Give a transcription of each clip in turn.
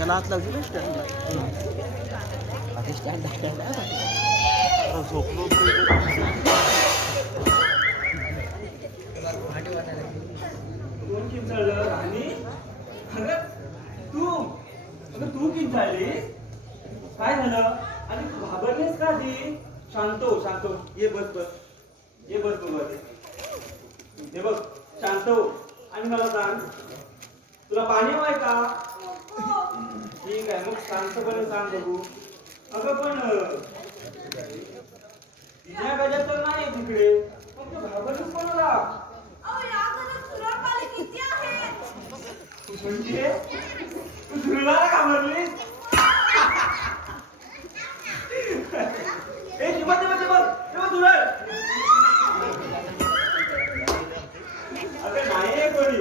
याला हात लावली ना स्टँडला. आता स्टँड झोपलो कोण किंचाळलं आणि अगं तू किंचाळलीस? काय झालं? आणि तू घाबरलीस का ती? शांत हो, शांत हो. ये बस बाबा. हे बघ, शांत हो आणि मला सांग, तुला पाणी हवंय का? ठीक आहे, मग शांतपणे सांग बघू. अगं पण तिच्या गजात तर नाही तिकडे, मग तू घाबरलीस कोणाला? म्हणजे तू झुरळाला घाबरलीस? ए तेव्हा झुरळ. अगं नाही कोणी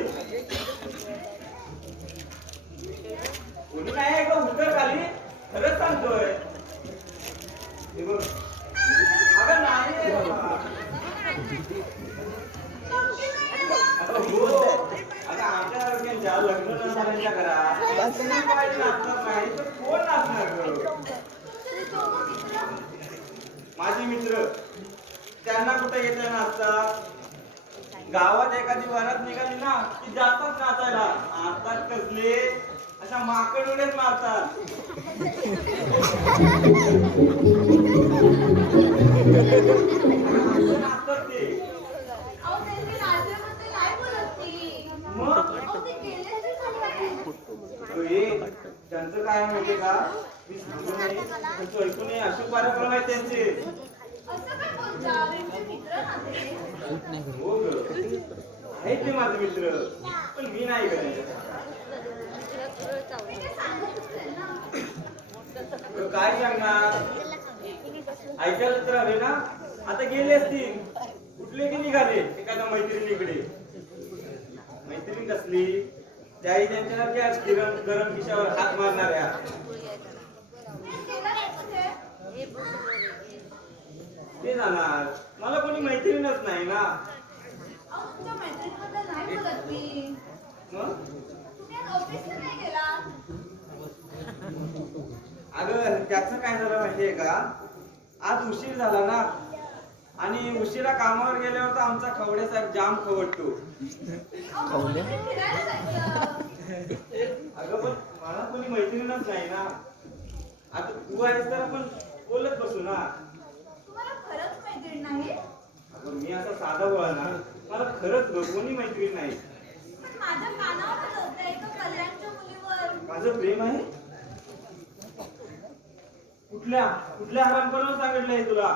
नाही का उतर खाली, खरंच सांगतोय. हे बघ, अगं नाही आमच्या लग्न नसणाऱ्यांच्या घरात नाचणार नाही तर कोण नाचणार? माझे मित्र, त्यांना कुठे येत नाचतात? गावात एखादी वरात निघाली ना की जातात नाचायला. आता कसले अशा माकड उड्याच मारतात. नाचतात ते. त्यांचं काय माहितीये का? मी सांगू नये, त्यांचं ऐकू नये, अशोक कार्यक्रम आहेत त्यांचे. हो ग, आहेत ते माझे मित्र, पण मी नाही करायचं. काय सांगणार? ऐकायला तर हवे ना. आता गेले असतील, कुठले की निघाले एखाद्या मैत्रिणीकडे. मैत्रीण कसली? त्याही त्यांच्यासारख्या गरम खिशावर हात मारणाऱ्या. ते जाणार, मला कोणी मैत्रीणच नाही ना. अगं त्याचं काय झालं माहितीये का? आज उशीर झाला ना, आणि उशिरा कामावर गेल्यावर तर आमचा खवडे साहेब जाम खवडतो. अगं पण मला कोणी मैत्रीणच नाही ना. आता तू आहेस तर आपण बोलत बसू ना. अगं मी असा साधा बोला ना, मला खरंच कोणी मैत्रीण नाही. माझं प्रेम आहे. कुठल्या हरामपणावर सांगितलंय तुला?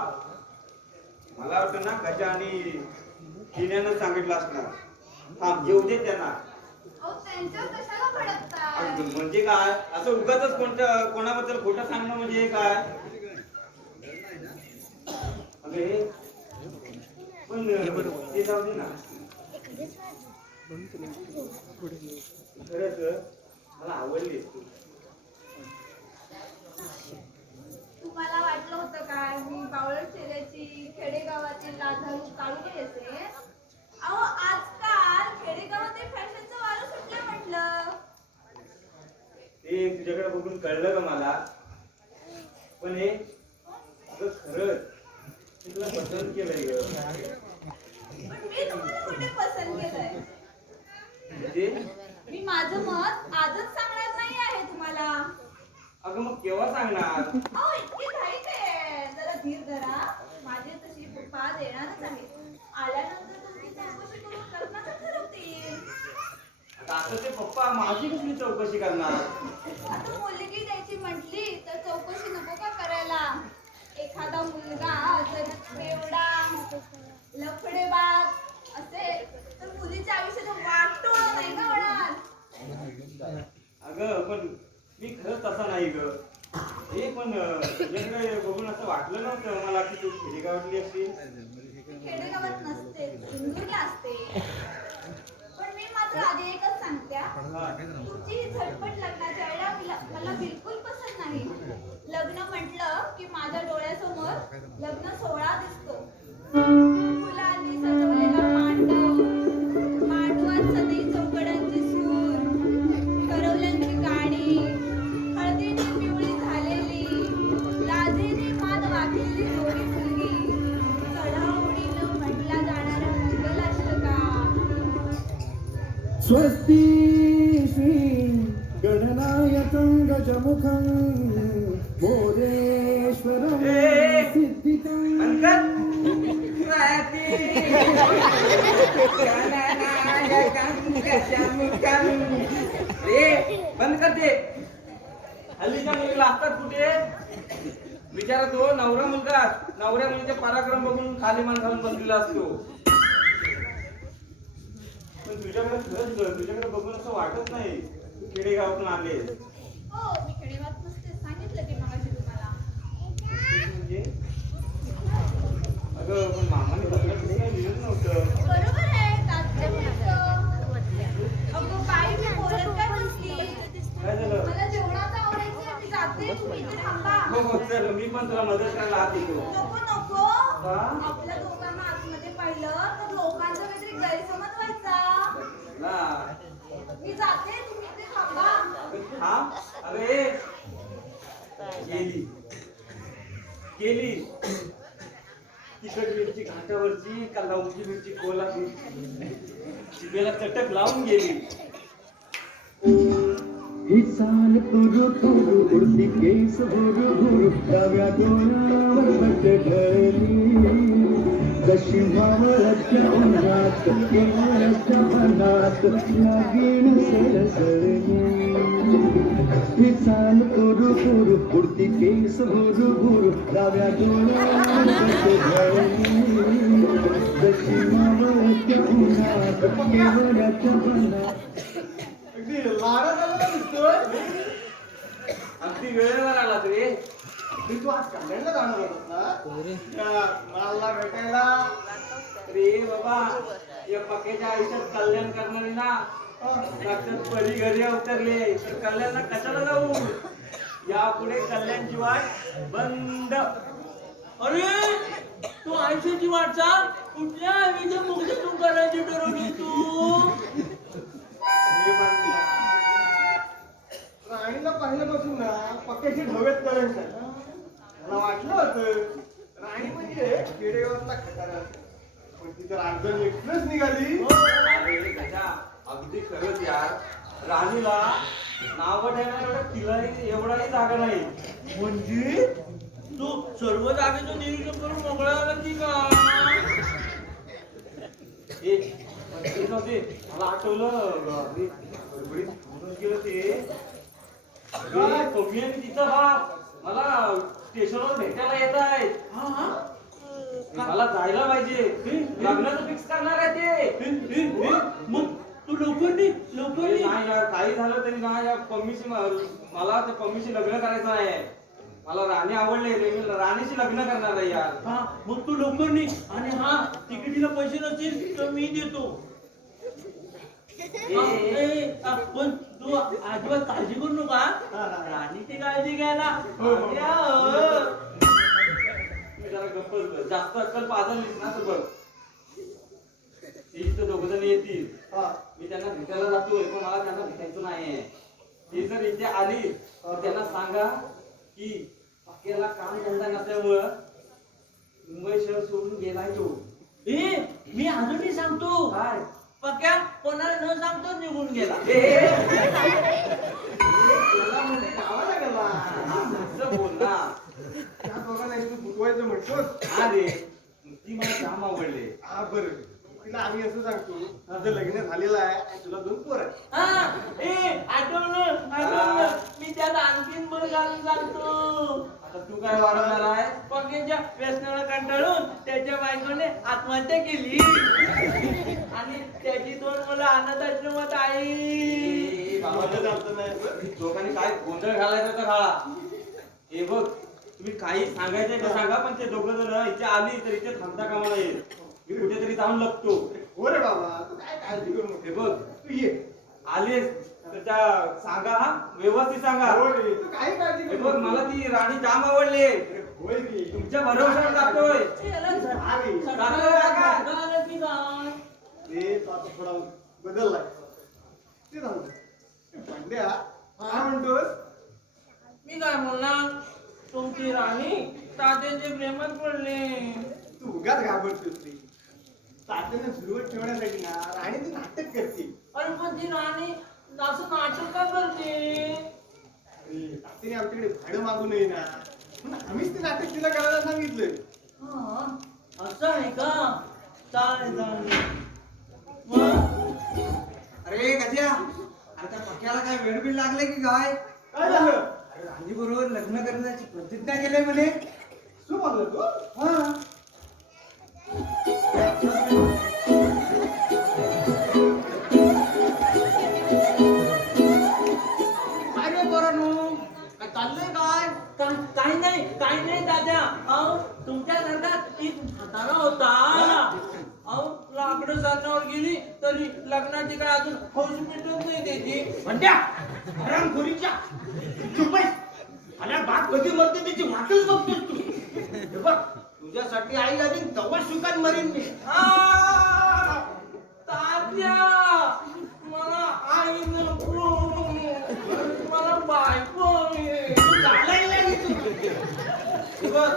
मला वाटतं ना गजा आणि जिन्यानं सांगितलं असणार. थांब येऊ दे त्यांना. म्हणजे काय? असं उगाच कोणाबद्दल खोटं सांगणं म्हणजे काय? अगे पण ते जाऊ दे ना. खरंच मला आवडली तू. तुम्हाला वाटलं होतं काय मी बावळट चेहऱ्याची खेडेगावातील लाधारू काळुबाई असे? अहो आजकाल खेडेगावातील फॅशनचं वारं सुटलं म्हटलं. ते तुझ्याकडे बघून कळलं का मला. पण हे अगं खरंच मी तुला पसंत केलंय ग. पण मी तुम्हाला कुठे पसंत केलंय? म्हणजे मी माझं मत आजच सांगणार नाही आहे तुम्हाला. अगं मग केव्हा सांगणार? अहो इतकी घाईत आहे, जरा धीर धरा. माझी तशी पप्पा देणारच आहे. आल्यानंतर तुमची चौकशी करून लग्नाचं ठरवतील. आता असं ते पप्पा माझी कसली चौकशी करणार? आता मुलगी द्यायची म्हटली तर चौकशी नको का करायला? एखादा मुलगा जर बेवडा लफडेबाज असेल तर मुलीच्या आयुष्यात वाटतो नाही का होणार? अगं पण मी खरंच तसा नाही ग. हे पण तुझ्याकडे बघून असं वाटलं नव्हतं मला की तू खेडेगावातली असतील. खेडेगावात नसते, इंदूरला असते. पण मी मात्र आधी एकच सांगते, तुमची ही झटपट लग्नाची आयडिया मला बिलकुल पसंत नाही. लग्न म्हटलं की माझ्या डोळ्यासमोर लग्न सोहळा दिसतो. फुलांनी सजवलेला मांडव, मांडवात सनई चौकड्यांची सूर, ठरवल्यांची गाणी, स्वस्ति श्री गणनायकं गजमुखं मोरेश्वरं सिद्धितं बंद कर ते. हल्लीच्या मुलीला असतात कुठे विचारा तो नवरा मुलगा नवऱ्या मुलीचे पराक्रम बघून खाली मान घालून बसलेला असतो. पण तुझ्याकडे खरंच तुझ्याकडे बघून असं वाटत नाही तू खेडेगावातून आले. हो मी खेडेगावात नसते सांगितलं की मगाशी तुम्हाला. म्हणजे अगं पण मामाने पत्रात तसं काही लिहिलं नव्हतं. बरोबर आहे तात्या म्हणायचं. अगं बाई मी बोलत काय बसली. काय झालं? मला जेवणाचं आवडायचं मी जाते तुम्ही इथे थांबा. हो चल मी पण तुला मदत करायला आत येतो. नको नको का? आपल्या दोघांना आतमध्ये पाहिलं तर लोकांचा काहीतरी गैरसमज व्हायचा. ना मी जाते तुम्ही इथे थांबा. हा अरे गेली गेली तिखट मिरची घाटावरची का लवंगी मिरची कोल्हापूर जिभेला चटक लावून गेली. ही चाल तुरु तुरु उडती केस भुरु भुरु डाव्या डोळ्यावर बट ढळली जशी मावळत्या उन्हात केवळच्या मनात लागीन सरसरली. ही चाल तुरु तुरु उडती केस भुरु भुरु डाव्या डोळ्यावर बट ढळली जशी मावळत्या उन्हात केवळच्या मनात. अगदी लाडा झाला दिसतोय. अगदी वेळेवर आला रे. तू आज कल्याणला जाणार होतास ना मला भेटायला. रे बाबा या पक्याच्या आयुष्यात कल्याण करणारी ना साक्षात परी घरी अवतरले. तर कल्याणला कशाला जाऊ. यापुढे कल्याणची वाट बंद. अरे तू आयुष्याची वाटचाल कुठल्या आईच्या मुक्तीतून करायची ठरवली तू? मी मानते. राणीला पाहिल्यापासून ना पक्क्याची ढवेत करायचं. मला वाटलं होतं राणी म्हणजे खेडेगावातला खटारा पण ती तर अर्धन एकच निघाली. अरे गजा, अगदी खरंच यार. राणीला नाव ठेवण्याला तिलाही एवढाही जागा नाही. म्हणजे तू सर्व जागेचं निरीक्षण करून मोकळा झाला की काय? ते जाऊ दे. मला आठवलं अरे, गडबडीत बोलून गेलं ते. अरे, पम्मी आणि तिचा बाप मला स्टेशनवर भेटायला येत आहेत. हा हा मला जायला पाहिजे. लग्नाचं फिक्स करणार आहे ते. मग तू लवकर निघ लवकर अरे निघ. नाही यार काही झालं तरी ना या पम्मीशी मला त्या पम्मीशी लग्न करायचं आहे. मला राणी आवडले रे. मी राणीशी लग्न करणार आहे यार. हा मग तू लवकर निघ. आणि हा तिकिटीला पैसे नसतील तर मी देतो. हा, पण तू अजिबात काळजी करू नका. राणीची काळजी घ्यायला आल्या, तुम्ही जरा गप्पच बस. जास्त अक्कल पाजवलीस ना तर बघ ते इथं दोघ जण येतील. मी त्यांना भेटायला जातोय पण मला त्यांना भेटायचं नाहीये. ते जर इथे आली तर त्यांना सांगा की पक्क्याला काम धंदा नसल्यामुळं मुंबई शहर सोडून गेलाय तो. मी अजूनही सांगतो काय पक्या कोणाला न सांगतो निघून गेला. त्याला म्हणजे गावाला गेला. असं बोल ना. त्या दोघांना इथं बुटवायचं म्हटलं. हा रे ती मला जाम आवडले. हा बरं तिला आम्ही असं सांगतो तुझं लग्न झालेलं आहे आणि तुला 2 पोरं आहेत. आठवलं मी त्याला आणखीन बळ घालून सांगतो. आता तू काय वाढवणार आहे. पक्याच्या व्यसनाला कंटाळून त्याच्या बायकोने आत्महत्या केली आणि त्याची 2 मुलं अनाथ आश्रमात आई. गावाला चालतं नाही बरं. लोकांनी काय गोंधळ घालायचा तर घाला. हे बघ तुम्ही काही सांगायचंय का सांगा पण ते दोघं जण इथे आली तर इथे थांबता कामा नये. मी कुठेतरी जाऊन लपतो. हो रे बाबा तू काय काळजी करू नको. हे बघ तू ये. आलीस तर त्या सांगा हा व्यवस्थित सांगा. हो रे तू काय काळजी हे करू बघ नको. मला ती राणी जाम आवडली. होय की. तुमच्या भरोश्यावर जातोय. अरे झालं की काय? ते तो आता थोडा बदललाय. ते जाऊ दे. पांड्या काय म्हणतोस. मी काय म्हणणार तुमची राणी तात्याच्या प्रेमात पडले. तू उगाच घाबरतोस रे. तात्याने सुरुवात ठेवण्यासाठी ना राणी ती नाटक करते. अरे पण ती राणी असं नाटक का करते? अरे, तात्याने आमच्याकडे भाडं मागू नये ना, म्हणून आम्हीच ते नाटक तिला करायला सांगितलं. हा, असं आहे का? चालेल चालेल. मग अरे गजा, अरे त्या पक्याला काय वेळ बिल लागले की काय? काय झालं? अरे राणी बरोबर लग्न करण्याची प्रतिज्ञा केली म्हणे. तू बोललो तू? हा. काय रे पोरांनो, काय चाललंय काय? काही नाही दादा. अहो तुमच्या घरात एक म्हातारा होता. अहो लाकडं साधनावर गेली तरी लग्नाची काय अजून हौस मिटत नाही त्याची. म्हणत्या हरामखोरीच्या चुप बस. आणि बाप कधी मरते त्याची वाटच बघतोस तू. हे बघ, तुझ्यासाठी आई आधी तवा सुखात मरीन मी. आ, तात्या, मला आई नको, मला बायको हवी. तू चालायला नाही तू. हे बघ,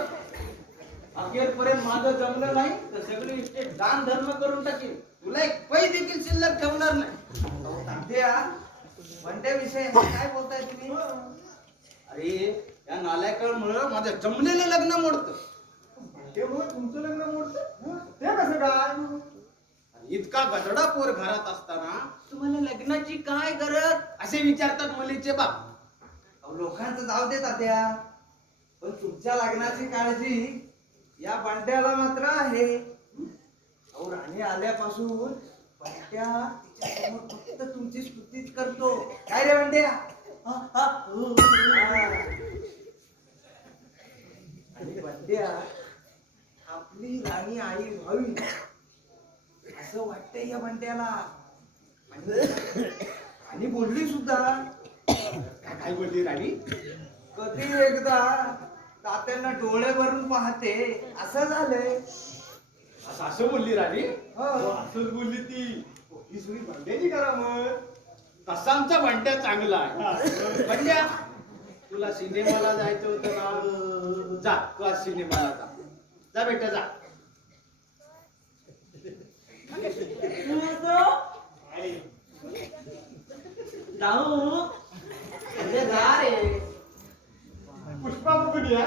अखेरपर्यंत माझं जमलं नाही तर सगळी इस्टेट दान धर्म करून टाकीन. तुला एक पै देखील शिल्लक ठेवणार नाही. तात्या, म्हणत्याविषयी काय बोलताय तुम्ही? अरे या नालायकांमुळं माझं जमलेलं लग्न मोडतं. त्यामुळे तुमचं लग्न मोडतं? ते कसं काय? इतका गदडा पोर घरात असताना तुम्हाला लग्नाची काय गरज असे विचारतात मुलीचे बाप. अहो, लोकांचं जाऊ देत तात्या, पण तुमच्या लग्नाची काळजी या बंड्याला मात्र आहे. अहो राणी आल्यापासून बंड्या तिच्यासमोर फक्त तुमची स्तुतीच करतो. काय रे बंड्या? आणि बंड्या आपली राणी आई व्हावी असं वाटतंय या बंट्याला. आणि बोलली सुद्धा. काय बोलली राणी? कधी एकदा तात्यांना डोळे भरून पाहते असं झालंय. असं बोलली राणी? हो. असंच बोलली ती. ही सुरी भांड्याची करा मग. तसा आमचा भांड्या चांगला आहे. बंड्या, तुला सिनेमाला जायचं होतं ना? जा, तू आज सिनेमाला जा. जा बेटा जा. जाऊ. म्हणजे जा रे. पुष्पा बघून या.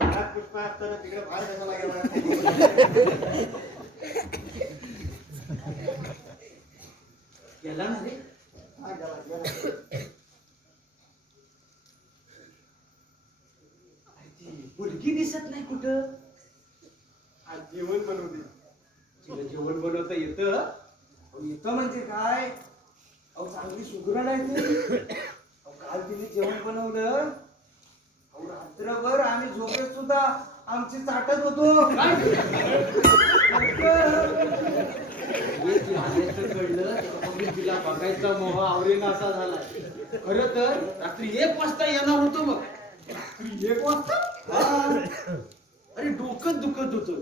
घरात पुष्पा असताना तिकडे बाहेर कशाला गेला? गेला ना रे. हा, गेला. मुलगी दिसत नाही कुठं. आज जेवण बनवते. तिला जेवण बनवता येतं? अहो, येतं म्हणजे काय? अहो चांगली सुगरण आहे ती. अहो काल तिने जेवण बनवलं. अहो रात्रभर आम्ही झोपेत सुद्धा आमची चाटत होतो. हे ती आल्याचं कळलं तेव्हापासून तिला बघायचा मोह आवरेना असा झाला. खरं तर रात्री 1 वाजता येणार होतो बघ. रात्री 1 वाजता? हा. अरे डोकं दुखत होतं.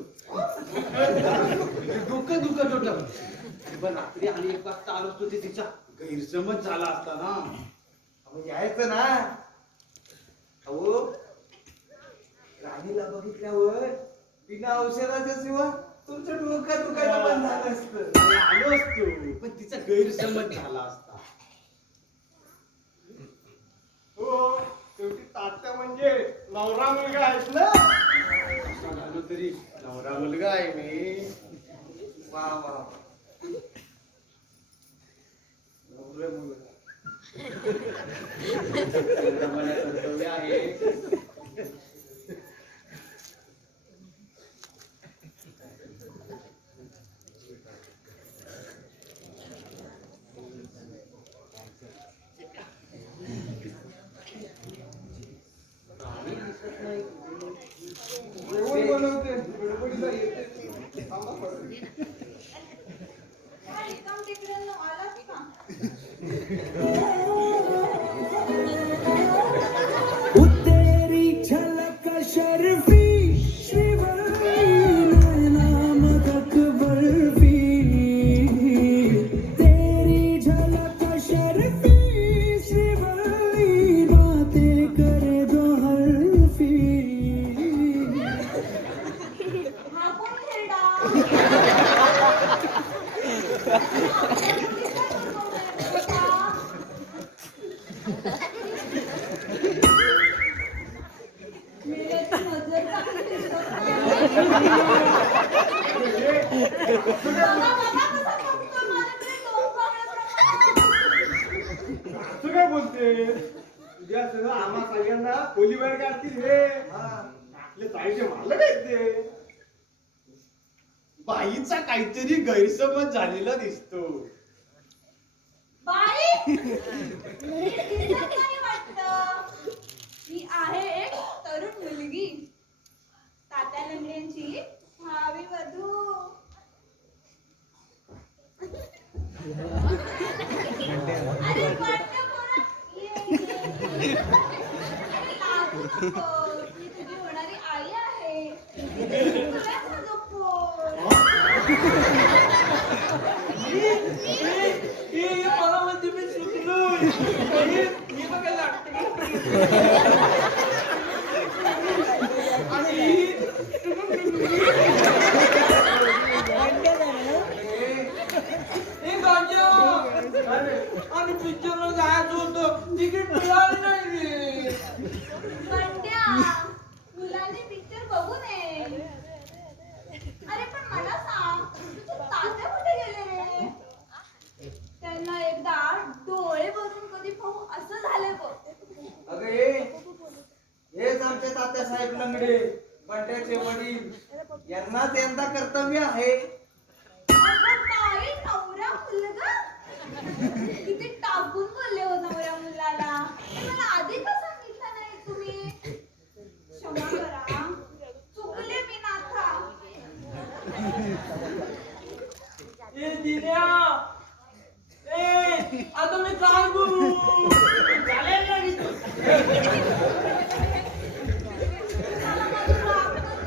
डोकं दुखत होतं. अरे पण रात्री आणि 1 वाजता आलो असतो ते तिचा गैरसमज झाला असता ना. अहो यायचं ना. अहो राणीला बघितल्यावर बिना औषधाच्या शिवाय तुमचं डोकं दुखायला बंद झालं असतं. आणि आलो असतो. पण तिचा गैरसमज झाला असता. हो, शेवटी तात्या म्हणजे नवरा मुलगा आहेस ना? असं झालं तरी नवरा मुलगा आहे मी. वा वा. नवरा मुलगा. एवढं मला कर्तव्य आहे. जेवण बनवते. गडबडीला येते. थांबा पडते. काय रिकाम टेकड्यांना आलात का? तेरी झलक शर्फी श्रीवल्ली नाम तक बर्फी तेरी झलक शर्फी श्रीवल्ली बातें करे दो हल्फी मेल्याची नजर चांगली दिसत नाही. बाबा, बाबा, कसा बघतोय माझ्याकडे डोंबावल्याप्रमाणे? असं काय बोलते उद्या सगळं आम्हा सगळ्यांना खोलीबाहेर काढतील हे आपले ताईचे मालक आहेत ते. बाईचा काहीतरी गैरसमज झालेला दिसतो. बाई नीट दिसत नाही वाटतं. मी आहे एक तरुण मुलगी, तात्या लंगड्यांची भावी वधू. अरे वाटतं पोरा, ये, ये. अरे लागू नको. मी तुझी होणारी आई आहे. तुलाच माझं पोर. मला म्हणते मी चुकलोय. मी बघायला लागते. आणि गांजा आणि पिक्चरला जायचं होतं, तिकीट मिळालं नाही रे. बंड्या, मुलांनी पिक्चर बघू नये. अरे पण मला सांग, तुझे तात्या कुठे गेले रे? त्यांना एकदा डोळे भरून कधी पाहू असं झालंय बघ. अगं हेच आमचे तात्यासाहेब लंगडे, बंड्याचे वडील. यांनाच यंदा कर्तव्य आहे. अगं बाई, नवरा मुलगा? किती टाकून बोलले हो नवऱ्या मुलाला. हे मला आधी का सांगितलं नाही तुम्ही? क्षमा करा, चुकले मी नाथा. ए दिल्या, ए आता मी काय करू? चालेल ना मी मला माझं रागच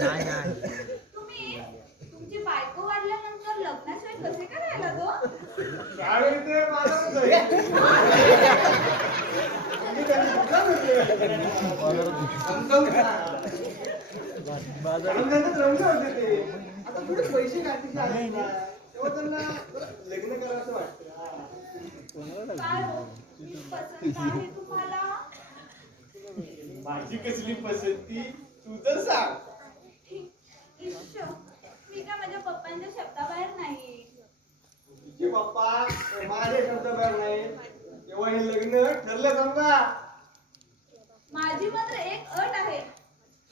नाही ना आला. तुम्ही तुमची बायको वाढल्यानंतर लग्नाशिवाय कसे काय राहिला तो? त्यावेळी ते माझं आहे. आणि त्यांनी दुकान होते. रमजानच रमजा होते ते. आता पुढे पैसे काढतील आहेत ना, तेव्हा त्यांना जरा लग्न करावं वाटतं. काय हो, मी पसंत आहे तुम्हाला? माझी कसली पसंती तुझं सांग. इश्श, मी काय माझ्या पप्पांच्या शब्दाबाहेर नाही. तुझे पप्पा माझे शब्द बाहेर नाही. तेव्हा हे लग्न ठरलं समजा. माझी मात्र एक अट आहे.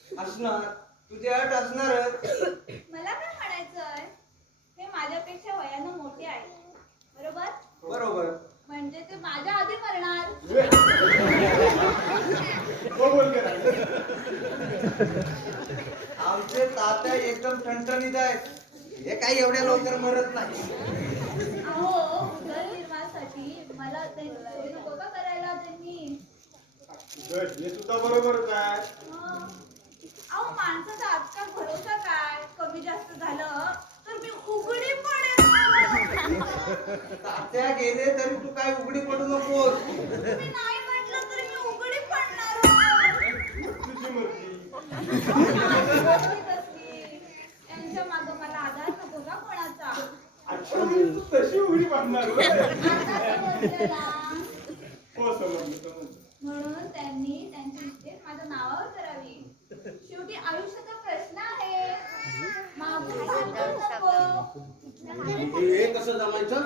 असणार, तुझी अट असणारच. मला काय म्हणायचंय, हे माझ्यापेक्षा वयानं मोठे आहे, बरोबर? बरोबर. म्हणजे ते माझ्या आधी मरणार. हो बोल करा. आमचे तात्या एकदम ठणठणीत आहेत. हे काही एवढ्या लवकर मरत नाही. अहो, उदरनिर्वाहासाठी मला ते नको का करायला त्यांनी? हे सुद्धा बरोबरच आहे. हं. अहो, माणसाचा आजकाल भरोसा काय? कमी जास्त झालं तर मी उघडी पडेल. तात्या गेले तरी तू काय उघडी पडू नकोस. तुम्ही नाही म्हटलं तरी मी उघडी पडणार. तुझी मर्जी. माझी मर्जी कसली? त्यांच्या मागं मला आधार नको का कोणाचा? अच्छा तू तशी उघडी पाडणार होय? आता समजलेला. हो समजलं. म्हणून त्यांनी त्यांची इस्टेट माझ्या नावावर करावी. शेवटी आयुष्याचा प्रश्न आहे. मागून भांडण नको. हे कसं जमायचं?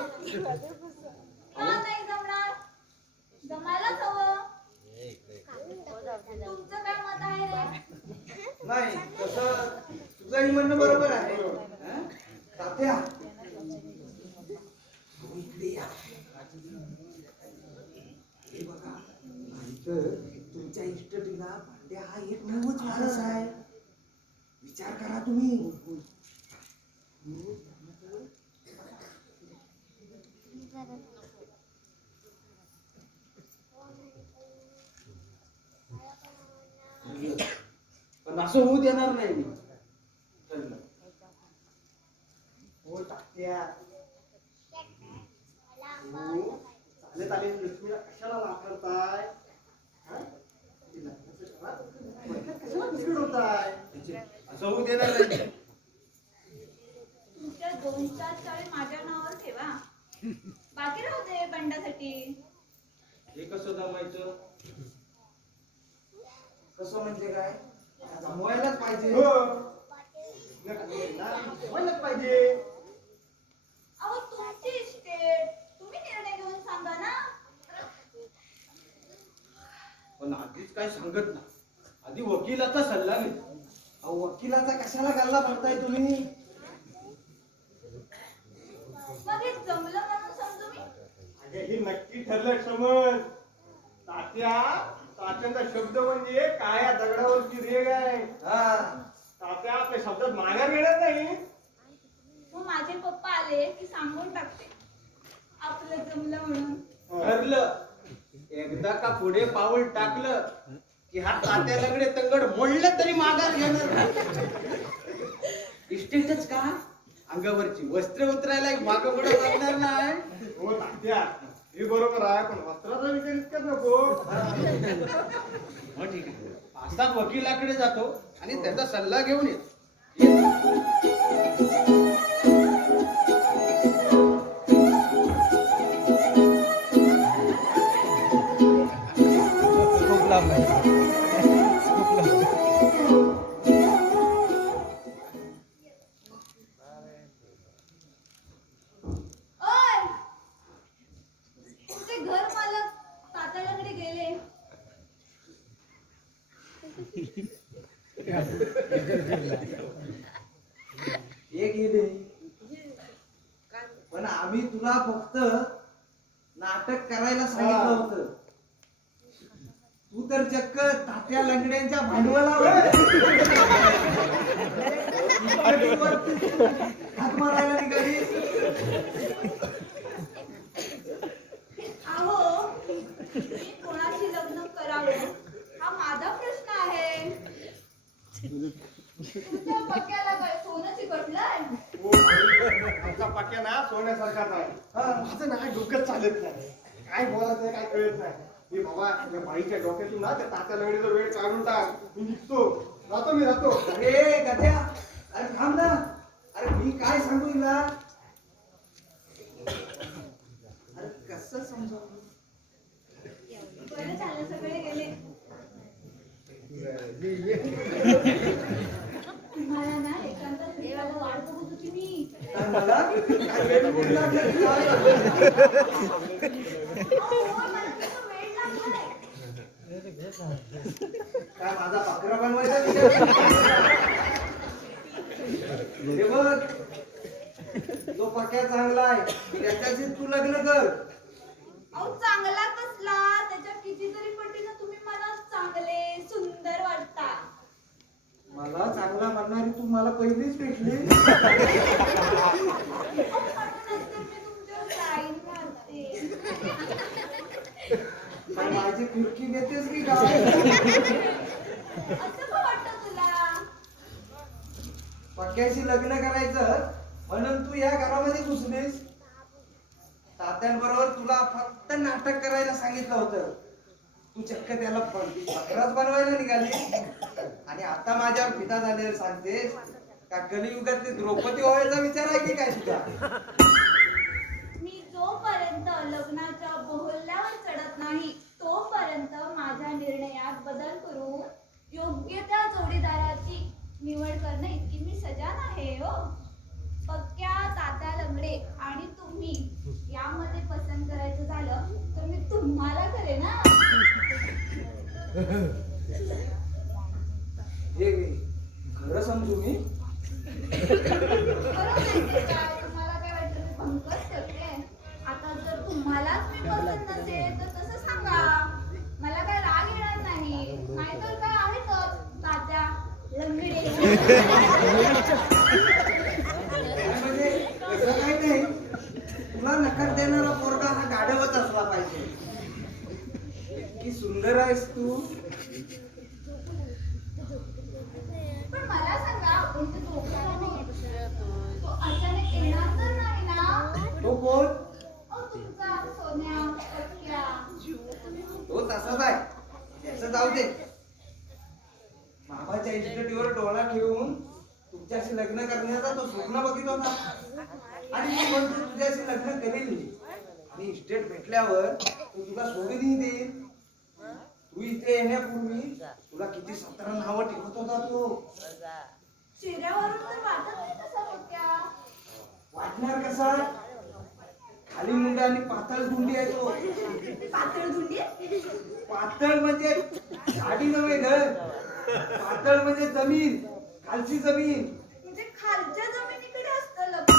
का नाही जमणार? जमायलाच हवं. तुमचं काय मत आहे रे? नाही तसं तुझंही म्हणणं बरोबर आहे. हं? तात्या इकडे या. हे बघा, तुमच्या इष्टटीला भांड्या हा एक नवच वारस आहे. विचार करा तुम्ही. पण असं होऊ देणार नाही मी. ठरलं. हो टाकत्या. हो, चालेल चालेल. लक्ष्मीला कशाला वापरताय? हा? तिला कसं करा? महिन्यात कशाला बिघडवताय? असं होऊ देणार नाही. 2-4 चाळी माझ्या नावावर ठेवा. बाकी राहू दे बंडासाठी. हे कसं जमायचं? कसं म्हणजे काय? जमवायलाच पाहिजे. हो व्हायलाच पाहिजे. अहो तुमची इस्टेट, तुम्ही निर्णय घेऊन सांगा ना. पण आधीच काय सांगत ना, आधी वकिलाचा सल्ला घे. अहो वकिलाचा कशाला गल्ला भरताय तुम्ही? मग हे जमलं म्हणून समजू मी. अगे हे नक्की ठरलं समज. तात्यांचा शब्द म्हणजे काळ्या दगडावरची रेग आहे. हा, तात्या आपल्या शब्दात माघार घेणार नाही. मग माझे पप्पा आले की सांगून टाकते आपलं जमलं म्हणून. ठरलं. एकदा का पुढे पाऊल टाकलं की हा तात्या लगडे तंगड मोडलं तरी माघार घेणार नाही. इस्टेटच का, अंगावरची वस्त्र उतरायला मागं पुढे लागणार नाही. हो तात्या हे बरोबर आहे, पण वस्त्राचा विचार इतकाच नको. मग ठीक आहे, आता वकिलाकडे जातो आणि त्याचा सल्ला घेऊन येतो. ओय, तुमचे घर मालक तात्याकडे गेले. हे गेले, पण आम्ही तुला फक्त नाटक करायला सांगितलं होतं. तू तर चक्क तात्या लंगड्यांच्या भांडवलावर हात मारायला निघाली. अहो मी कोणाशी लग्न करावं हा माझा प्रश्न आहे. तुमच्या पक्क्याला काय सोनं चिकटलंय? हो, आमचा पाक्या ना सोन्यासारखाच आहे. माझं ना डोकं चालत नाही. काय बोलायचं काय कळत नाही. हे बाबा या बाईच्या डोक्यातून ना त्या तात्या लंगडीचा वेळ काढून टाक. मी निघतो. मी जातो. अरे गद्या, अरे थांब ना. अरे मी काय सांगू हिला? अरे कसं समजावं? बरं झालं सगळे गेले. तुम्हाला ना एकांतात देवाला वाट बघत होती मी. काय मला? काय वेळ बोलू लागलं की काय? अहो, मला तुमचा वेळ लागलाय. काय माझा पाखरा बनवायचा विचार? हे बघ, जो पक्या चांगला आहे त्याच्याशी तू लग्न कर. अहो चांगला कसला, त्याच्या कितीतरी पटीनं तुम्ही मला चांगले सुंदर वाटता. मला चांगला म्हणणारी तू मला पहिलीच भेटली. अहो, म्हणूनच तर मी तुमच्यावर साईन मारते. काय माझी फिरकी देतेस की काय? असं का वाटतं तुला? पक्याशी लग्न करायचं म्हणून तू या घरामध्ये घुसलीस. तात्यांबरोबर तुला फक्त नाटक करायला सांगितलं होतं. तू चक्क त्याला बकराच बनवायला निघाली. आणि आता माझ्यावर पिता झालेलं सांगतेस का कलियुगातली द्रौपदी व्हायचा विचार आहे की काय तुझा? मी जोपर्यंत लग्नाच्या बोहल्यावर चढत नाही तोपर्यंत माझ्या निर्णयात बदल करून योग्य त्या जोडीदाराची निवड करणं इतकी मी सजान आहे हो. पक्क्या तात्या लंगडे आणि तुम्ही यामध्ये पसंत करायचं झालं तर मी तुम्हाला करेन ना. हे खरं समजू मी? खरं माहितीये काय, तुम्हाला काय वाटलं मी भंकच करते. आता जर तुम्हालाच मी पसंत नसेल तर तसं सांगा, मला काय राग येणार नाही. नाहीतर काय आहेच तात्या लंगडे. म्हणजे असं काही नाही, तुला नकार देणारा पोरगा हा गाढवच असला पाहिजे. इतकी सुंदर आहेस तू. पण मला सांगा, आपण ते दोघं तो अचानक येणार तर नाही ना? तो कोण? अहो, तुमचा सोन्या पक्क्या. तो तसाच आहे, त्याचं जाऊ दे. बाबाच्या इस्टेटीवर डोळा ठेवून तुमच्याशी लग्न करण्याचा तो स्वप्न बघित होता आणि मी म्हणतो तुझ्याशी लग्न करेल मी. आणि इस्टेट भेटल्यावर तो तुला सोडूनही देईल. तू इथे येण्यापूर्वी तुला किती 17 नावं ठेवत होता तो. चेहऱ्यावरून तर वाटत नाही तसा पक्या. वाटणार कसा? खाली मुंडे आणि पातळ गुंडी आहे तो. पातळ धुंडी. पातळ म्हणजे गाडी नव्हे घर. पातळ म्हणजे जमीन, खालची जमीन. म्हणजे खालच्या जमिनीकडे असतं लग्न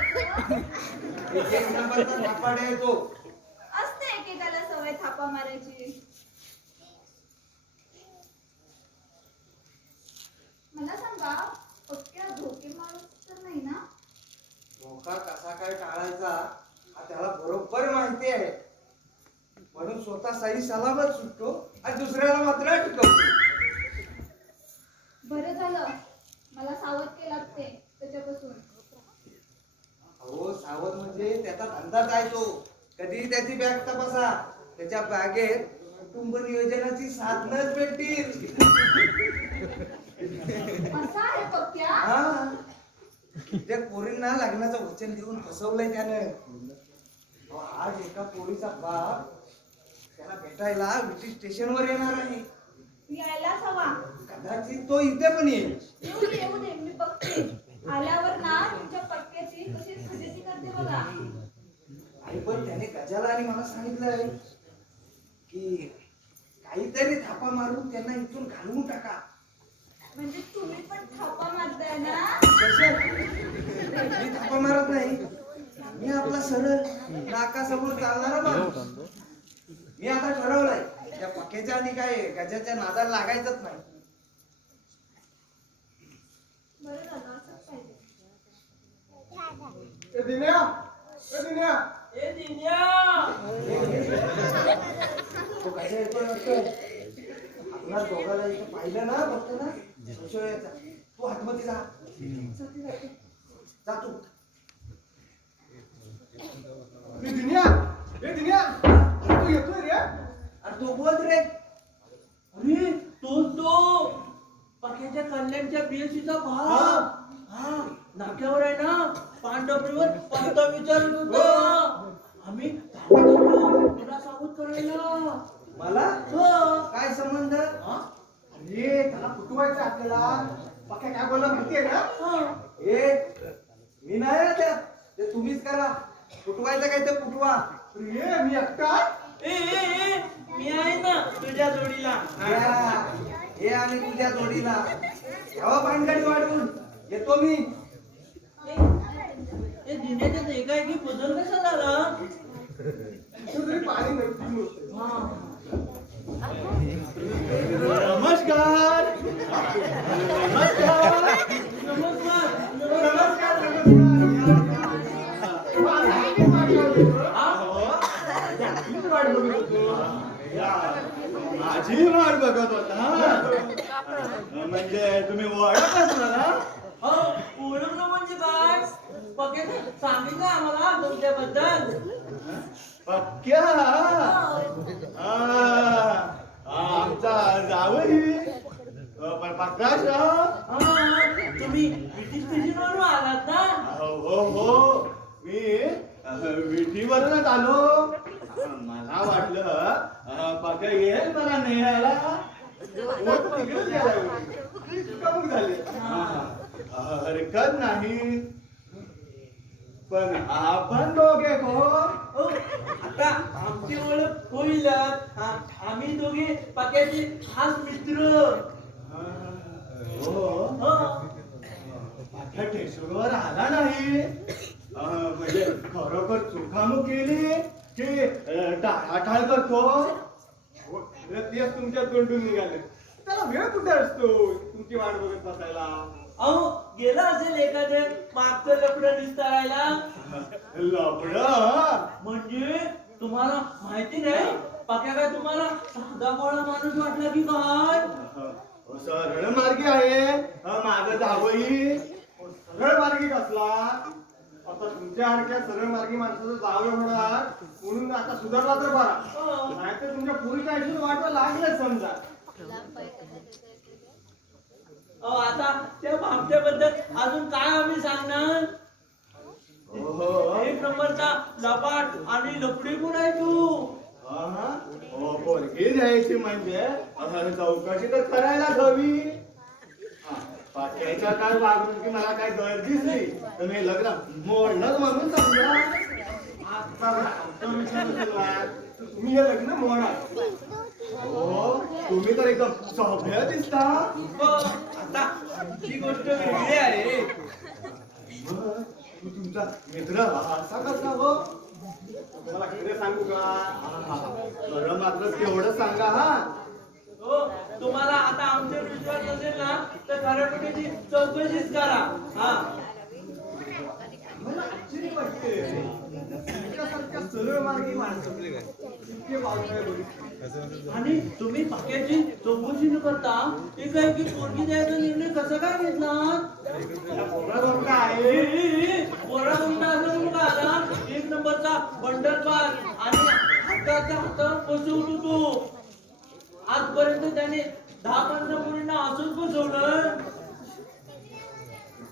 पक्याचं. एक नंबरचा थापाड आहे तो. असते एकेकाला सवय थापा मारायची. मला सांगा पक्या धोके माणूस तर नाही ना? धोका कसा काय टाळायचा हा त्याला बरोबर माहिती आहे. म्हणून स्वतः सही सलामत सुटतो आणि दुसऱ्याला मात्र अटकवतो. बरं झालं मला सावध केलात ते त्याच्यापासून. अहो सावध म्हणजे त्याचा धंदाच आहे तो. कधी त्याची बॅग तपासा, त्याच्या बॅगेत कुटुंब नियोजनाची साधनच भेटतील. असा आहे पक्या. हा, त्या पोरींना लग्नाचं वचन देऊन फसवलंय त्यानं. अहो, आज एका पोरीचा बाप त्याला भेटायला ब्रिटिश स्टेशनवर येणार आहे. यायलाच हवा. कदाचित तो इथे पण येईल. येऊ दे मी बघते. आल्यावर ना तुमच्या पक्क्याची कशी फजिती करते बघा. आणि पण त्याने गजाला आणि मला सांगितलंय की काहीतरी थापा मारून त्यांना इथून घालवून टाका. म्हणजे तुम्ही पण थापा मारताय ना? कशात? मी थापा मारत नाही. मी आपला सरळ नाकासमोर चालणारा माणूस. मी आता ठरवलंय त्या पक्याच्या आणि काय गजाच्या नादाला लागायचंच नाही. बरं झालं असंच पाहिजे. ए दिन्या, ए दिन्या. ए दिन्या. तो गजा येतोय वाटतं. आपला दोघाला इथे पाहिलं ना बघतो ना संशय यायचा. तू आतमध्ये जा. जाते, जाते. जा तू. ए दिन्या, ए दिन्या. तू येतोय रे? अरे तो बोल रे. अरे तो पक्याच्या कल्याणच्या बीएससीचा भाग. हा नाक्यावर आहे ना पांढरपुरीवर पत्ता विचारत होता. आम्ही तुला सावध करायला. मला हो. काय संबंध? हा? अरे त्याला फुटवायचं आपल्याला. पक्या काय बोलला माहितीये ना? हा. मी नाही ना त्यात. ते तुम्हीच करा. फुटवायचं काय ते फुटवा. अरे मी एकटा? ए मी आहे ना तुझ्या जोडीला. हे आणि तुझ्या जोडीला ठेवा भानगडी वाढवून. येतो मी. ए दिन्याच्या एकाएकी बदल कसा झाला? तू तरी पाणी नाही पिऊन. हा. नमस्कार. नमस्कार. नमस्कार. नमस्कार. माझी वाट बघत होता. म्हणजे तुम्ही ओळखत ना? हो ओळखलं म्हणजे काय? पक्याने सांगितलं आम्हाला तुमच्याबद्दल. पक्क्या. आमचा जावई प्रकाश. तुम्ही ब्रिटिश स्टेशनवरून आलात ना? हो मी विठीवरूनच आलो. मला वाटलं पक्या येईल मला न्यायला. तिकडेच गेला झाले. हरकत नाही. पण आपण दोघे कोण? हो आता आमची ओळख होईलच. आम्ही दोघे पक्याचे खास मित्र. हो. हो. पक्या स्टेशनवर आला नाही. म्हणजे खरोखर चुकामू केली की टाळाटाळ करतो? तेच तुमच्या तोंडून निघाले. त्याला वेळ कुठे असतो तुमची वाट बघत बसायला? अहो गेला असेल एखाद्या मागचं लफडं निस्तारायला. लपड? म्हणजे तुम्हाला माहिती नाही पक्या काय तुम्हाला साधा बोळा माणूस वाटला की काय? सरळ मार्गी आहे माझं जावई. सरळ मार्गी कसला? आता तुमच्यासारख्या सरळ मार्गी माणसाचं जावं होणार म्हणून आता सुधारला तर बरा. नाहीतर तुमच्या पुरीच्या आयुष्यात वाटवा लागलं समजा. अहो आता त्या तुमच्याबद्दल अजून काय आम्ही सांगणार? हो एक नंबरचा लपाट आणि लपडी गुण आहे तू. हो पोरगी द्यायची म्हणजे चौकशी तर करायलाच हवी. पाक्याच्या काय वागणुकी मला काय गरज दिसली तर मी लग्न मोडणं म्हणून समजा. आता आमचा विचार असेल तर तुम्ही हे लग्न मोडा. हो तुम्ही तर एकदम सभ्य दिसता. आता ही गोष्ट वेगळी आहे. मग तू तुमचा मित्र असा कसा हो? तुम्हाला खरं सांगू का? खरं मात्र तेवढं सांगा हा. हो, तुम्हाला आता आमच्यावर विश्वास नसेल ना तर घराकडे चौकशीच करा. हा मला आश्चर्य वाटते. तुमच्यासारख्या सरळ मार्गी माणसं इतके वावगाय बघितले. आणि तुम्ही पाक्याची चौकशी न करता एकाएकी पोरगी द्यायचा निर्णय कसा काय घेतला? पोरा बघा आहे. पोरा मुलगा असं मुलगा आला एक नंबरचा बंडल पार आणि हाताच्या हातात फसवतो तो. आजपर्यंत त्याने 10-15 मुलींना असंच फसवलं.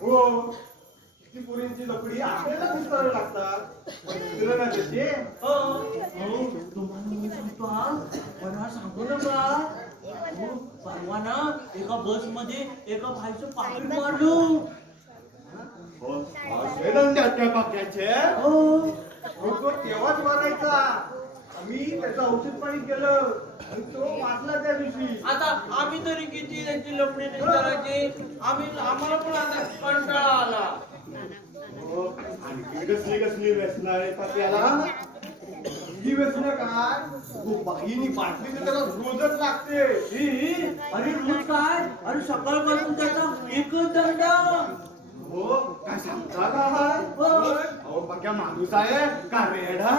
हो किती पोरींची लकडी आपल्याला विस्तारू लागतात. पण तुला ना त्याचे हो, हो, तुम्हाला मी सांगतो हा, मला सांगू नका. हो, परवा ना एका बस मध्ये एका भाईचं पाकिट मारलं. हो असे धंदे आहेत त्या पाक्याचे. हो, तो तेव्हाच मारायचा. आम्ही त्याचं औषध पाणी केलं आणि तो वाचला त्या दिवशी. आता आम्ही तरी किती त्याची लपडी नाही करायची. आम्हाला पण आता कंटाळा आला. हो, आणखी कसली व्यसनं आहे पाक्याला. ही व्यसनं काय? हो, बाईनी बाटली तर त्याला रोजच लागते. अरे रोज काय? अरे सकाळपासून त्याचा एकच धंदा. हो काय सांगता काय? अहो पक्या माणूस आहे का रेडा?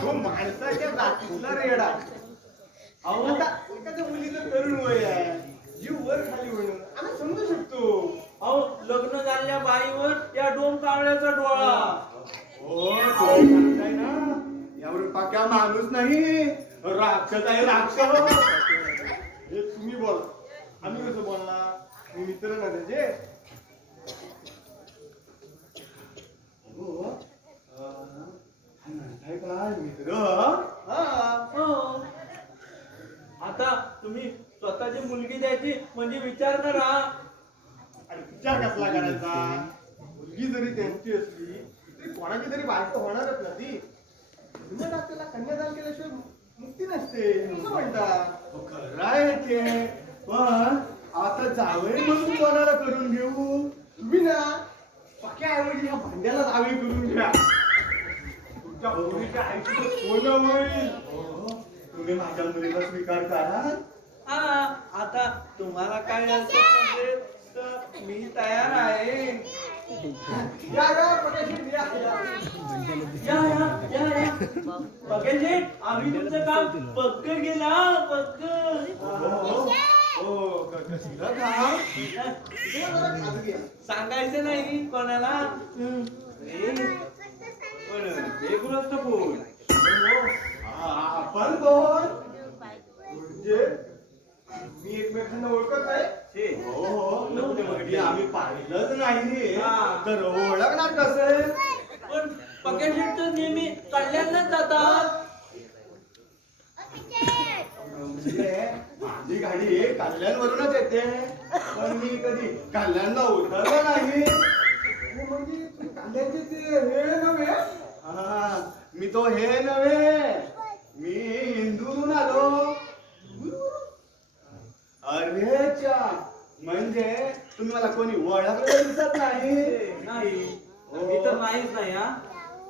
हो माणसाच्या जातीतला रेडा. अहो आता एखाद्या मुलीचं तरुण वय आहे, जीव वर खाली होणं आम्ही समजू शकतो. अहो लग्न झालेल्या बाईवर या डोम कावळ्याचा डोळा. हो तुम्ही सांगताय ना यावर पक्या माणूस नाही राक्षस आहे राक्षस. हे तुम्ही बोला, आम्ही कसं बोलणार? मी मित्र ना त्याचे. हो म्हणताय काय मित्र? हो. आता तुम्ही स्वतःची मुलगी द्यायची म्हणजे विचार करा. आणि विचार कसला करायचा? मुलगी जरी त्यांची असली तरी कोणाची तरी बायको होणारच ना ती. तुम्ही त्याला कन्यादान केल्याशिवाय मुक्ती नसते असं म्हणतात. हो, खरं आहे ते. पण आता जावई म्हणून कोणाला करून घेऊ? तुम्ही ना पक्याऐवजी ह्या भांड्याला जावई करून घ्या. तुमच्या मुलीच्या आईचं सोनं होईल. हो, तुम्ही माझ्या मुलीला स्वीकार करा. हा, आता तुम्हाला काय असं म्हणजे तर मी तयार आहे. या या पक्याशी या या. या. बघायचे आम्ही तुमचं काम पक्क केला पक्क. कसलं काम? सांगायचं नाही कोणाला. पण हे गृहस्थ कोण? आपण कोण? म्हणजे मी एकमेकांना ओळखत आहे. हे हो नको ते बघितलं. आम्ही पाहिलंच नाही हा. तर ओळखणार कसं? पण पकेट तर नेहमी कल्याणलाच जातात. म्हणजे माझी गाडी कल्याणवरूनच येते पण मी कधी कल्याणला उतरलो नाही. म्हणजे तू कल्याणचे ते हे नव्हे? हा मी तो हे नव्हे, मी इंदूरून आलो. अरे चा म्हणजे तुम्ही मला कोणी ओळखलं दिसत नाही. नाही मी तर नाहीच नाही हा.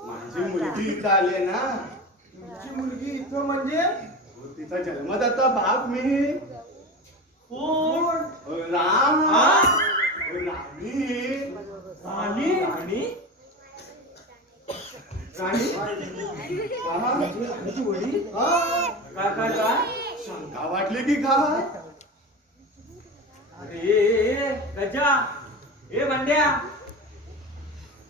माझी मुलगी इथं आली ना. तुमची मुलगी इथं म्हणजे तिचा जन्मदाता बाप मी. कोण? राम. हा? राणी. राणी? आणि राणी. काय शंका वाटली की काय? अरे गजा ए भांड्या,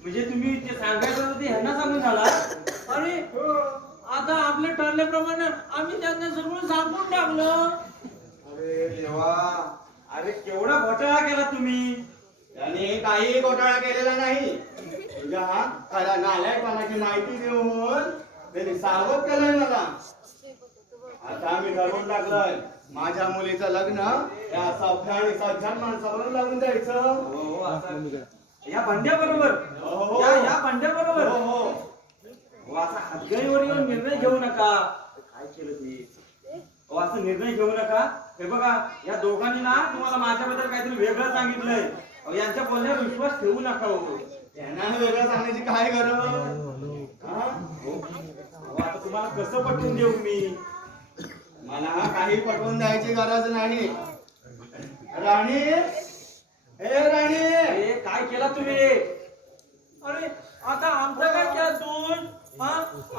म्हणजे तुम्ही जे सांगायचं होतं ते ह्यांना सांगून झाला. अरे आता आपल्या ठरल्याप्रमाणे आम्ही त्यांना सगळं सांगून टाकलं. अरे देवा. अरे केवढा घोटाळा केला तुम्ही. त्याने काही घोटाळा केलेला नाही. तुझ्या खऱ्या नालायकपणाची माहिती देऊन त्यांनी सावध केलंय मला. आता आम्ही ठरवून टाकलंय माझ्या मुलीचं लग्न या सभ्य आणि सज्जन माणसावरून लागून जायचं. हो असं या भांड्या बरोबर हो. या भांड्या बरोबर हो हो हो असा हातगाईवर येऊन निर्णय घेऊ नका. काय केलं ते हो असं निर्णय घेऊ नका. हे बघा या दोघांनी ना तुम्हाला माझ्याबद्दल काहीतरी वेगळं सांगितलंय. अहो, यांच्या बोलण्यावर विश्वास ठेवू नका हो. त्यांना वेगळं सांगण्याची काय गरज? हा? अहो, आता तुम्हाला कसं पटवून देऊ मी? मला काही पटवून द्यायची गरज नाही. राणी, हे राणी, अरे काय केला तुम्ही? अरे आता आमचं काय त्या दोन हा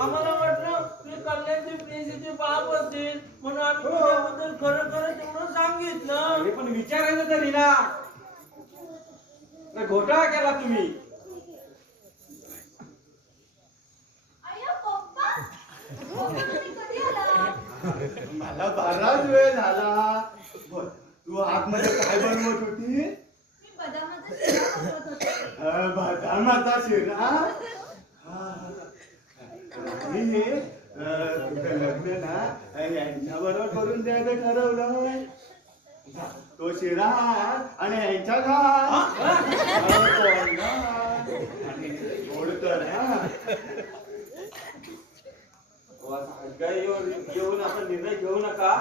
आम्हाला वाटलं ते कल्याणचे प्रेसीचे बाप असतील म्हणून आम्ही तुझ्याबद्दल खरं खरं तेवढं सांगितलं. अरे पण विचारायचं तरी ना. अरे घोटाळा केला तुम्ही. अय्या पप्पा तुम्ही कधी आला? मला बराच वेळ झाला. बोल, तू आतमध्ये काय बनवत होती? मी बदामाचा शिरा बनवत होते. बदामाचा शिरा. राणी, तुझं लग्न ना यांच्या बरोबर करून द्यायचं ठरवलं. तो शिरा आणि यांच्या घात ओढतर येऊन आपण निर्णय घेऊ नका.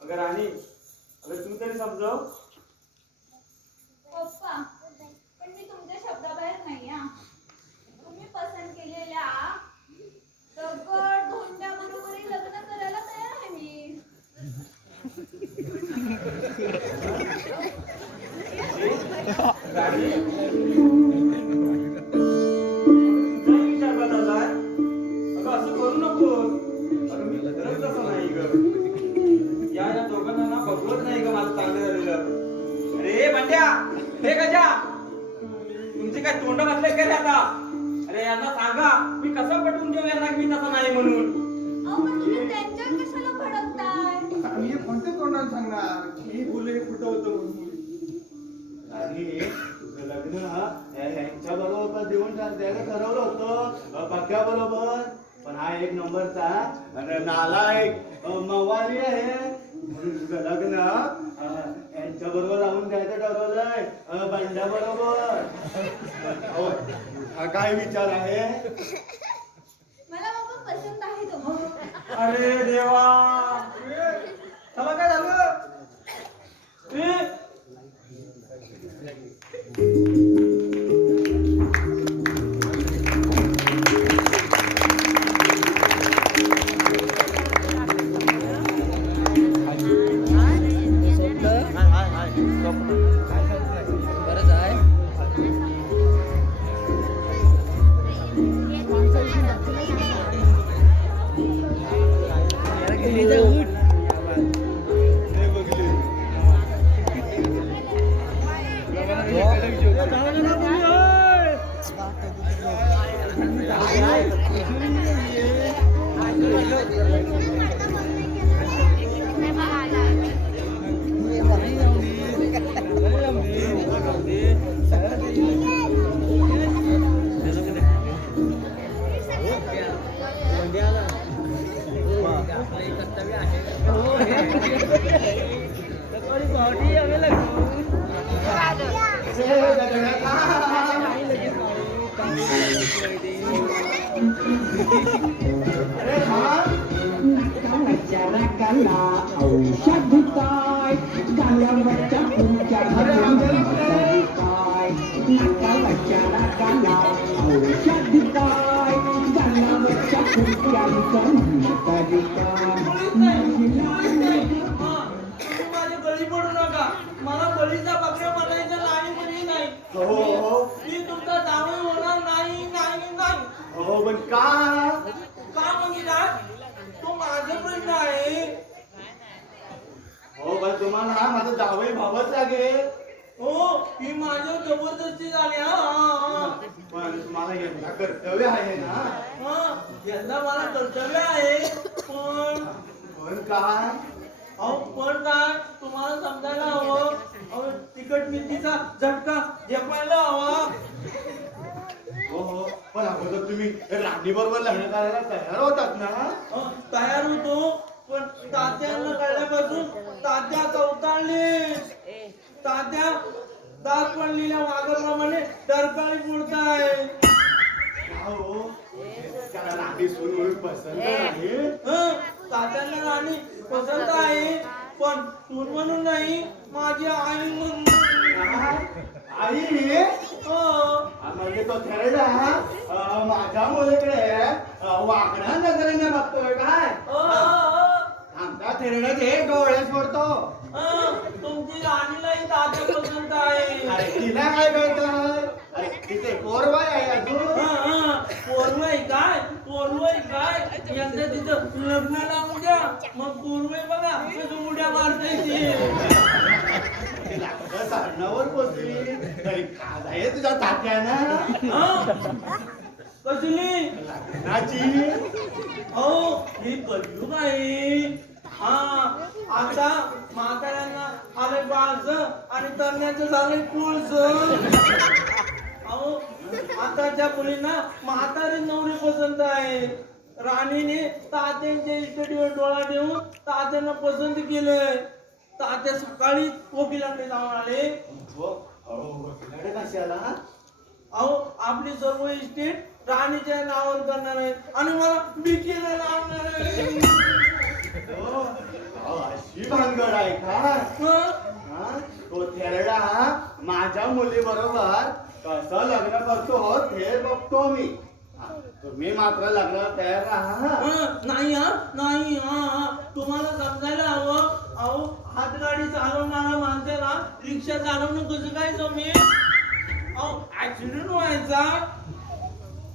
अगर राणी अगर तू तरी समजव. पप्पा पण मी तुमच्या शब्दाबाहेर नाही हा. तुम्ही पसंत केलेल्या दगड धोंड्या बरोबरही लग्न करायला तयार आहे मी. राणी तुझा विचार बदललाय. अगं असं करू नको. अगं मी खरंच तसं नाही ग. या दोघांना ना बघवत नाही ग माझं चांगलं झालेलं. अरे बंड्या, हे गजा, तुमचे काय तोंड बसले का रे आता? अरे यांना सांगा मी कसं पटवून देऊ यांना की मी तसं नाही म्हणून. अहो पण तुम्ही त्यांच्यावर कशाला भडकताय? मी कोणत्या तोंडाने सांगणार मी बोलले कुठं होतं म्हणून. आणि तुझं लग्न यांच्या बरोबर देऊन द्यायला ठरवलं होतं पक्क्या बरोबर. पण हा एक नंबरचा नालायक मवाली आहे म्हणून तुझं लग्न यांच्या बरोबर राहून द्यायचं ठरवलंय बंड्या बरोबर. हा काय विचार आहे? मला बाबा पसंत आहे तो. अरे देवा, त्याला काय झालं? ए, अरे हा औषध काय गाल्यावरच्या तुमच्या काय नाकावरच्या नाकाला औषध काय गाल्यावरच्या तुमच्या तरी तुम्ही माझे बळी पडू नका. मला बळीचा बकरा बनायचा नाही म्हणजे नाही. हो. मी तुमचा जावई होणार नाही नाही नाही. हो पण का? का म्हणजे काय तो माझा प्रश्न आहे. हो पण तुम्हाला हा माझा जावई भावच लागेल. हो ही माझ्या जबरदस्ती झाली. हा पण तुम्हाला यंदा कर्तव्य आहे ना. हा यंदा मला कर्तव्य आहे. पण पण काय? अहो पण काय तुम्हाला समजायला हवं अहो तिखट मिरचीचा झटका झेपायला हवा. हो पण अगोदर तुम्ही राणी बरोबर लग्न करायला तयार होतात ना? तयार होतो पण तात्यांना कळल्यापासून तात्या चौताळले. तात्या दात पडलेल्या वाघाप्रमाणे डरकाळी पुरताय. हो त्याला राणी सोडून पसंत आहे. तात्यांना राणी पसंत आहे पण सून म्हणून नाही, माझी आई म्हणून. आई म्हणजे तो थेरडा माझ्या मुलीकडे वाकड्या नजरेने बघतोय काय? आमचा थेरड्याचे डोळे सोडतो. तुमची राणीलाही तात्या पसंत आहे. अरे तिला काय कळतं? अरे तिथे पोरवाय आहे अजून. पोरवय काय पोरवय काय यंदा तिचं लग्न लावून द्या, मग पोरवय बघा कसं उड्या मारते ती. तिला कसं सारणावर पोचली तरी खाज आहे तुझ्या तात्यानं. कसली लग्नाची. हो ही कलयुग आहे. आता म्हाताऱ्यांना आले बाळच आणि तरण्याचं झालंय पुळच. अहो आताच्या मुलींना म्हातारी नवरी पसंत आहे. राणीने तात्यांच्या इस्टेटीवर डोळा देऊन तात्यांना पसंत केलंय. तात्या सकाळी वकिलाकडे जाऊन आले. कशाला? अहो आपली सर्व इस्टेट राणीच्या नावावर करणार आहेत आणि मला बिकीला लावणार आहे. अशी भानगड आहे का? तो थेरडा माझ्या मुली बरोबर कसं लग्न करतो हे बघतो मी. तुम्ही मात्र लग्न तयार राहा. नाही नाही तुम्हाला समजायला हवं. अहो हातगाडी चालवणारा माणसाला रिक्षा चालवणं कसं काय जमेल? अहो ऍक्सिडेंट व्हायचा.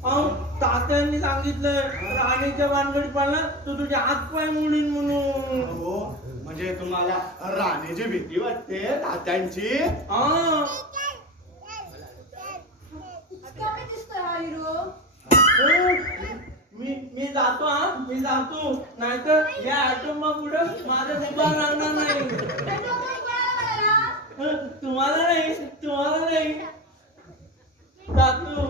अहो तात्यांनी सांगितलंय राणीच्या भानगडी पडला तर तुझे हातपाय मोडीन म्हणून. हो म्हणजे तुम्हाला राणीची भीती वाटते तात्यांची? कमी दिसतोय हा हिरो. मी जातो मी जातो, नाहीतर या ऍटम पुढे माझं दुकान लागणार नाही. पेट्रोल पंप कोणाला म्हणाला? तुम्हाला नाही जातो.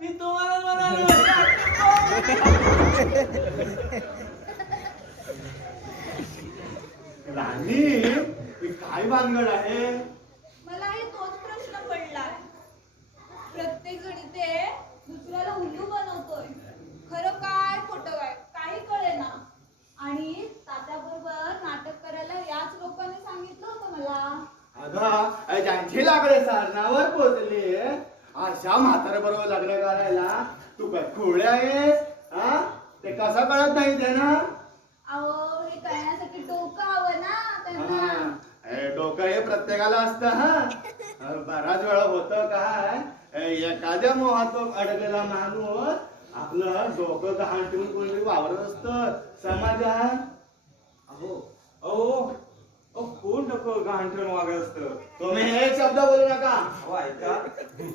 मी तुम्हाला म्हणालो. राणी ही काय भानगड आहे? मलाही तोच प्रश्न पडलाय. प्रत्येक जण इथे दुसऱ्याला उल्लू बनवतोय. खरं काय खोटं काय काही कळेना. आणि तात्याबरोबर नाटक करायला याच लोकांनी सांगितलं होतं मला. अगं ज्यांची लाकडे सारणावर पोचली अशा म्हाताऱ्या बरोबर लग्न करायला तू काय खुळे आहेस? ते कसं कळत नाही ते ना? अहो हे करण्यासाठी डोकं हवं ना त्यांना. डोकं हे प्रत्येकाला असतं. बराच वेळा होतं काय एखाद्या मोहात अडकलेला माणूस आपलं डोकं गहाण ठेवून कोणतरी वावरत असतं समाजात. अहो कोण डोकं गहाण ठेवून वागत असतं? तुम्ही हे शब्द बोलू नका. अहो ऐका,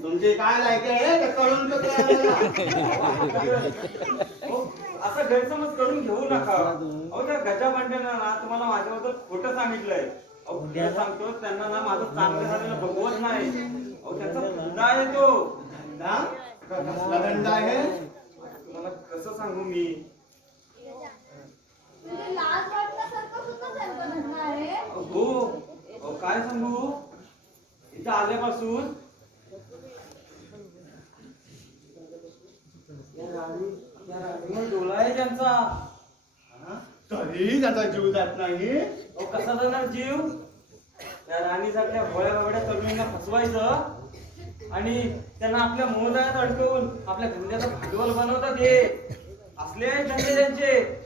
तुमची काय लायकी आहे ते कळून तर कळायला. असा गैरसमज करून घेऊ नका. अहो त्या गजा भांड्यानं ना तुम्हाला माझ्याबद्दल खोटं सांगितलंय. अहो खोटं सांगतो त्यांना ना माझं चांगलं झालेलं बघवत नाही. अहो त्याचा धंदा आहे तो. धंदा? कसला धंदा आहे? तुम्हाला कसं सांगू मी? म्हणजे लाज वाटण्यासारखं सुद्धा त्यांचा धंदा आहे. अहो काय सांगू, इथं आल्यापासून या राणीवर डोला आहे त्यांचा. तरी त्याचा जीव जात नाही. अहो कसा जाणार जीव? त्या राणीसारख्या भोळ्या बाबड्या तरुणींना फसवायचं आणि त्यांना आपल्या मोहजाळ्यात अडकवून आपल्या धंद्याचं भांडवल बनवतात. हे असले आहेत धंदे त्यांचे.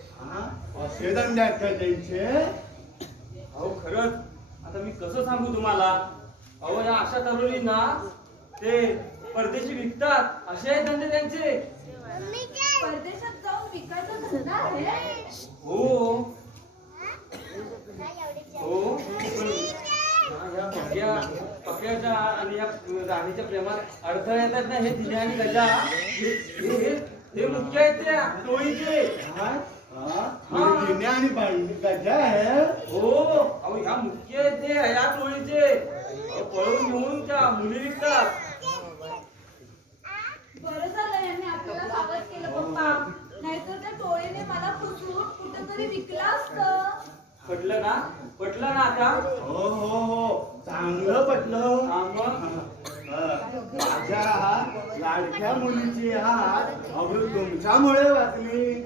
असे धंदे आहेत का त्यांचे? अहो खरंच आता मी कसं सांगू तुम्हाला. अहो या अशा तरुणींना ते परदेशी विकतात. असे आहेत धंदे त्यांचे. परदेशात जाऊन विकायचा धंदा आहे. हो पण या पक्याच्या आणि या राणीच्या प्रेमात अडथळे येतात ना, हे दिने आणि गजा हे मुख्य आहेत त्या टोळीचे. गिन्नी आणि गजा आहे हो अहो ह्या मुख्य आहेत ते ह्या टोळीचे अहो, पळून घेऊन त्या मुली विकतात. बरं झालं यांनी आपल्याला सावध केलं पप्पा, नाहीतर त्या टोळीने मला फसवून कुठेतरी विकलं असतं. पटलं ना? पटलं ना आता? हो हो हो चांगलं पटलं हा मग? माझ्या लाडक्या मुलीची हात अगं तुमच्यामुळे वाचली.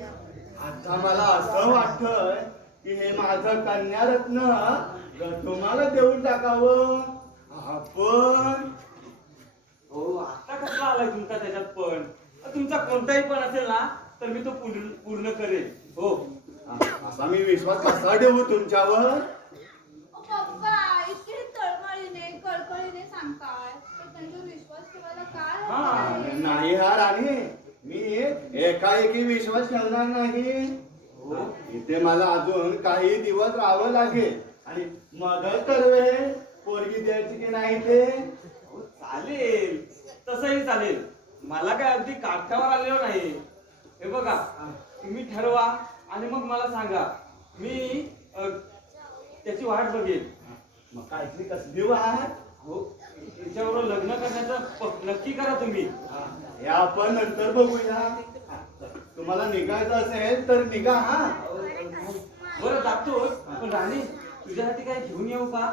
आता मला असं वाटतंय की हे माझं कन्यारत्न तुम्हाला देऊन टाकावं. आपण हो आता कसला आलाय तुमचा त्याच्यात पण? तुमचा कोणताही पण असेल ना तर मी तो पूर्ण करेन. हो असा मी विश्वास कसा ठेवू तुमच्यावर? पप्पा इतके तळमळीने कळकळीने सांगताय तर त्यांच्यावर विश्वास ठेवायला काय हा. हरकत आहे? नाही हा राणी, मी एकाएकी विश्वास ठेवणार नाही. हो इथे मला अजून काही दिवस राहावं लागेल आणि मदत करवे पोरगी द्यायची की नाही ते. हो, चालेल तसंही चालेल. मला काय अगदी काठावर आलेलो नाही. हे बघा तुम्ही ठरवा आणि मग मला सांगा. मी त्याची वाट बघेन. मग काहीतरी कसली वाट? हो तिच्याबरोबर लग्न करण्याचं नक्की करा तुम्ही. हे आपण नंतर बघूया. तुम्हाला निघायचं असेल तर निघा. हा बरं जातोस पण राणी तुझ्यासाठी काय घेऊन येऊ का?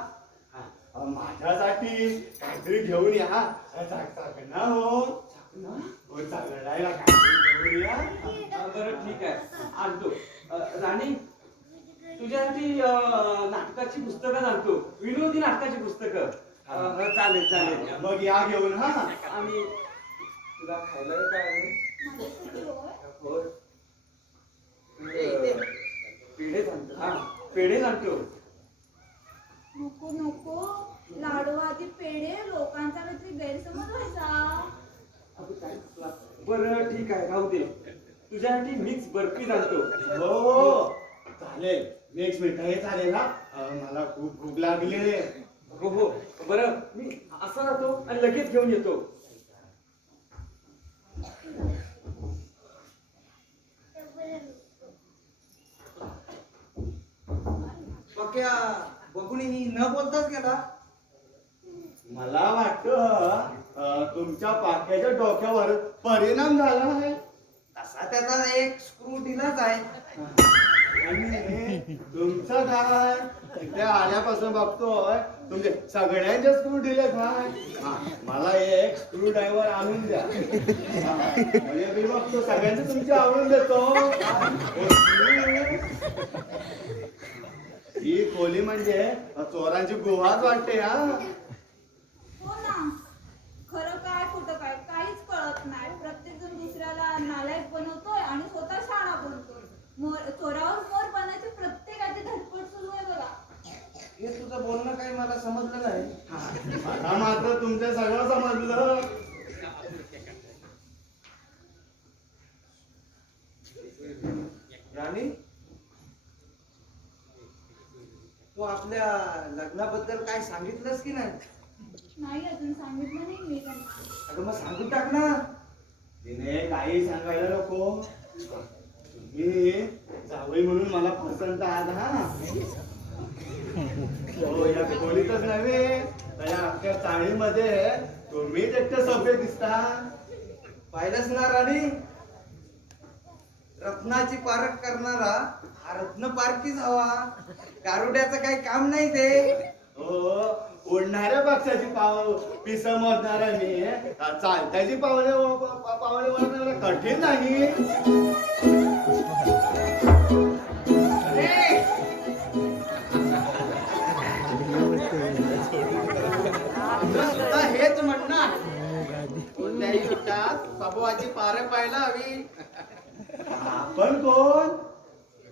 माझ्यासाठी काहीतरी घेऊन या. ना हो चाललायला काहीतरी घेऊन या. बरं ठीक आहे आणतो. राणी तुझ्यासाठी नाटकाची पुस्तकं आणतो. विनोदी नाटकाची पुस्तकं. चालेल चालेल. मग या घेऊन. हा आणि तुला खायला काय आहे? माझ्यासाठी होय? होय. पेढे आणतो. हा पेढे आणतो. नको नको लाडू आधी पेढे लोकांचा काहीतरी गैरसमज व्हायचा. बरं ठीक आहे राहू दे. तुझ्यासाठी मिक्स बर्फी आणतो. हो चालेल. नेक्स्ट मिनिट हे चालेल. हा मला खूप भूक लागली रे. हो हो बरं मी असं जातो आणि लगेच घेऊन येतो. पक्या बघून न बोलताच गेला. मला वाटतं तुमच्या पाक्याच्या डोक्यावर परिणाम झाला आहे. तसा त्याचा एक स्क्रू दिलाच आहे. आणि तुमचं काय इथे आल्यापासून बघतोय तुमचे सगळ्यांचे स्क्रू दिले काय. मला एक स्क्रू ड्रायव्हर आणून द्या. म्हणजे मी बघतो सगळ्यांचे तुमचे आवडून देतो. ही खोली म्हणजे चोरांची गुहाच वाटते. हा हो ना, खरं काय खोटं काय काहीच कळत नाही. प्रत्येक जण दुसऱ्याला नालायक बनवतोय आणि स्वतः शाणा बनतोय. चोरावर मोर बनायची प्रत्येकाची धडपड सुरू आहे बघा. हे तुझं बोलणं काही मला समजलं नाही. मला मात्र तुमचं सगळं समजलं. राणी तू आपल्या लग्नाबद्दल काय सांगितलंस की नाही? नाही अजून सांगितलं नाही मी त्यांना. अगं मग सांगून टाक ना. तिने काही सांगायला नको. तुम्ही जावई म्हणून मला पसंत आहात. हा हो या खोलीतच नव्हे तर या अख्ख्या चाळीमध्ये तुम्हीच एकटे सभ्य दिसता. पाहिलंच ना राणी, रत्नाची पारख करणारा हा रत्न पारखीच हवा. गारुड्याचं काही काम नाही ते. हो उडणाऱ्या पक्षाची पिस मोजणारा मी चालत्याची पावले वळणारा कठीण नाही. सुद्धा हेच म्हणणार. कोणत्याही युद्धात बाबूची पारख पाहायला हवी. आपण कोण?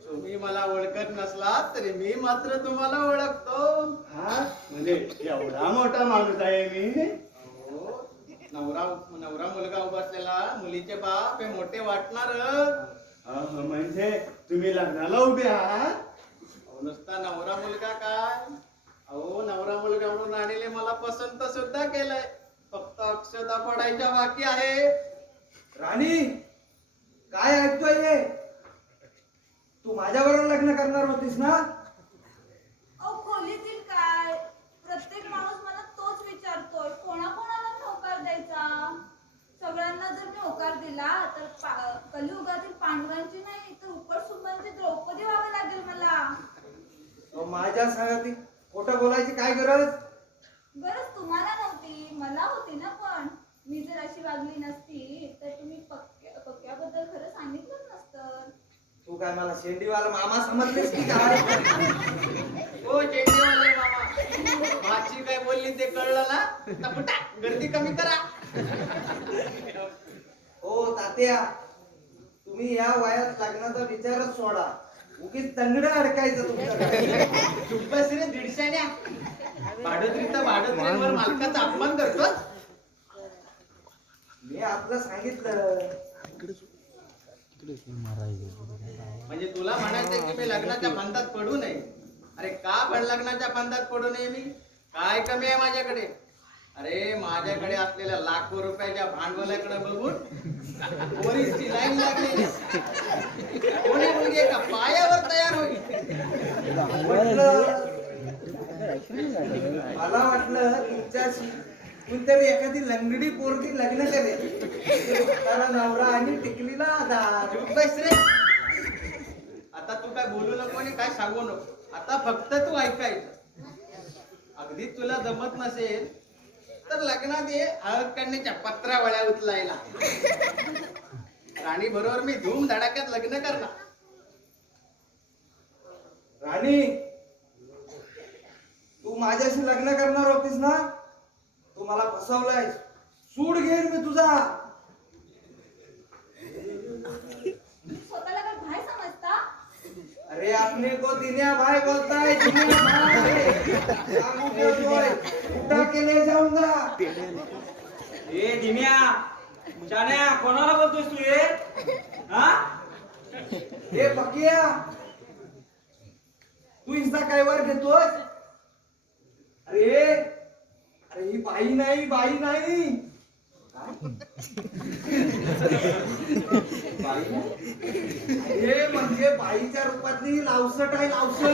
तुम्ही मला ओळखत नसलात तरी मी मात्र तुम्हाला ओळखतो. हा म्हणजे एवढा मोठा माणूस आहे मी. हो, नवरा मुलगा उभा असलेला मुलीचे बाप हे मोठे वाटणार. म्हणजे तुम्ही लग्नाला उभे आहात? नुसता नवरा मुलगा काय, अहो नवरा मुलगा म्हणून आणले मला पसंत सुद्धा केलंय. फक्त अक्षता पडायच्या बाकी आहे. राणी काय ऐकतोय हे? तू माझ्याबरोबर लग्न करणार होतीस ना? अहो खोलीतील काय प्रत्येक माणूस मला तोच विचारतोय कोणाकोणाला मी होकार द्यायचा. सगळ्यांना जर मी होकार दिला तर कलियुगातील पांडवांची नाही तर उपटसुंबांची द्रौपदी व्हावं लागेल मला. तो माझ्या सांगती खोटं बोलायची काय गरज? गरज तुम्हाला नव्हती मला होती ना. पण मी जर अशी वागली नसती तर तुम्ही पक्क्याबद्दल खरं सांगितलंच नसतं. तू काय मला शेंडीवाला मामा समजतेस की काय? हो चेंडीवाले मामा, भाची काय बोलली ते कळलं ना? आता फुटा, गर्दी कमी करा. हो तात्या, तुम्ही या वयात लग्नाचा विचारच सोडा. उगीच तंगडं अडकायचं तुमच्याकडे. चुप्पस रे दीडशाण्या. भाडोत्रीचा भाडोत्रीवर मालकाचा अपमान करतो. मी आपलं सांगितलं. म्हणजे तुला म्हणायचं की मी लग्नाच्या फंदात पडू नये. अरे का पण लग्नाच्या फंदात पडू नये मी? काय कमी आहे माझ्याकडे? अरे माझ्याकडे असलेल्या लाखो रुपयाच्या भांडवलाकडे बघून पोरीची लाईन लागली. कोणी मुलगी एका पायावर तयार होईल. मला वाटलं तुमच्याशी कोणतरी एखादी लंगडी पोरगी लग्न करेल. त्याला नवरा आणि टिकलीला आधार. चुप बस रे. आता तू काय बोलू नको आणि काय सांगू नको. आता फक्त तू ऐकायचं. अगदी तुला जमत नसेल तर लग्नात ये हळद काढण्याच्या पत्रावळ्या उचलायला. राणी बरोबर मी धूम धडाक्यात लग्न करणार. राणी, तू माझ्याशी लग्न करणार होतीस ना? तू मला फसवलाय. सूड घेईन मी तुझा. स्वतःला काय भाई समजता? अरे अपने को दिन्या भाई बोलता है. दिन्या भाई सांगू ठेवतोय. उठा के ले जाऊंगा. ए दिम्या शाण्या कोणाला बोलतोस तू हे? हा? हे पकिया, तू हिचा काय वर घेतोस? अरे अरे ही बाई नाही, बाई नाही. बाई नाही? हे म्हणजे बाईच्या रूपातली लावसट आहे, लावसट. मला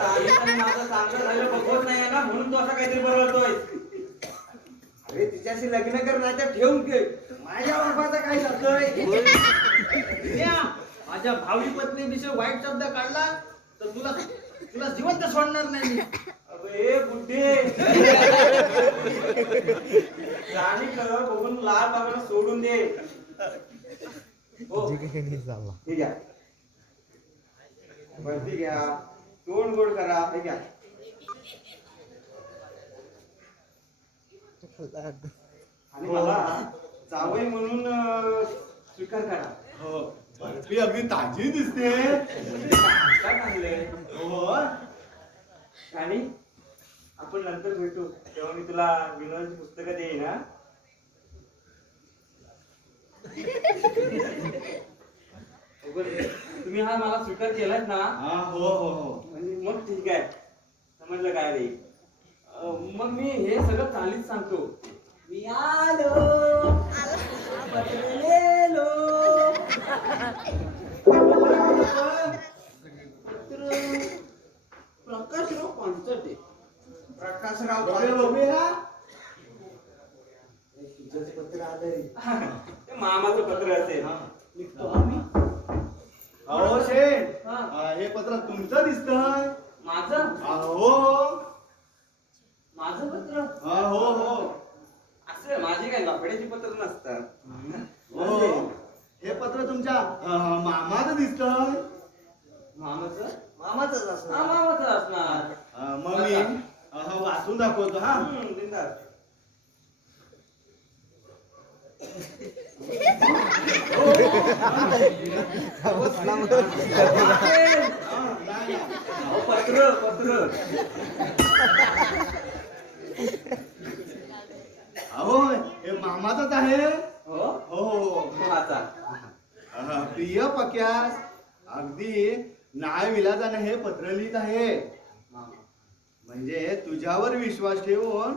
राणीचं माझं चांगलं झालं बघवत नाही ना म्हणून तू असं काहीतरी बरळतोय. अरे तिच्याशी लग्न करण्याच्या ठेवून घे. माझ्या बापाचं काय जातोय? माझ्या भावी पत्नीविषयी वाईट शब्द काढला तर तुला तुला जिवंत सोडणार नाही मी. अबे बुड्ढे राणीकडं बघून लाल बाबाला सोडून दे. हो हे घ्या. बर्फी घ्या. तोंड गोड करा. हे घ्या. आणि मला जावई म्हणून स्वीकार करा. हो बर्फी अगदी ताजी दिसते. काय सांगलंय? हो आणि आपण नंतर भेटू तेव्हा मी तुला विनोदाची पुस्तकं देईन. हा तुम्ही हा मला स्वीकार केलात ना? हा हो हो हो. म्हणजे मग ठीक आहे. समजलं काय रे? मग मी हे सगळं चालीच सांगतो. मी आलो पटलेलो. प्रकाशराव पानसटे. प्रकाशराव बघूया बघूया. तुझंच पत्र आलंय. ते मामाचं पत्र असेल. निघतो आम्ही. अहो शेठ, हा. हे पत्र तुमचं दिसतंय. माझं अहो माझं पत्र हो हो असं माझी काय लफड्याची पत्र नसतात. हो. हे पत्र तुमच्या मामाचं दिसतंय. मामाचं मामाचंच हा असणार. मामाचं असणार. मग मी वाचून दाखवतो हा. बिनधास्त. अहो, पत्र पत्र अहो हे मामाचंच आहे. हो हो हो. वाचा. प्रिय पक्यास, अगदी नाय विलाजाने हे पत्र लिहित आहे. म्हणजे तुझ्यावर विश्वास ठेवून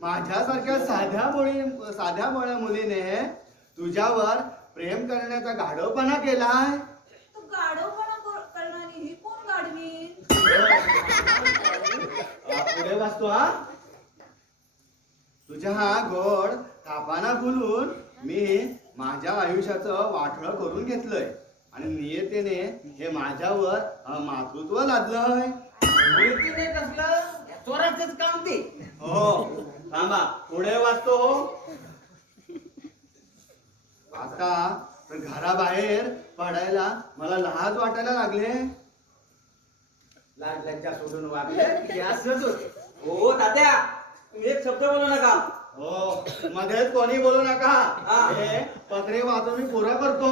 माझ्यासारख्या साध्या भोळ्या मुलीने तुझ्यावर प्रेम करण्याचा गाढवपणा केलाय. तू गाढवपणा करणारी ही कोण गाढवी? पुढे वाचतो हा. तुझ्या हा गोड थापाना बोलून मी माझ्या आयुष्याचं वाठळ करून घेतलंय आणि नियतीने हे माझ्यावर मातृत्व लादलंय. नियतीने कसलं चोराचंच काम ते. हो थांबा पुढे वाचतो. आता तर घराबाहेर पडायला मला लाज वाटायला लागले. लाज लज्जा सोडून वागले की असंच होते. हो तात्या, तुम्ही एक शब्द बोलू नका. हो मध्येच कोणी बोलू नका. हा. हे पत्रे वाचून मी पुरा करतो.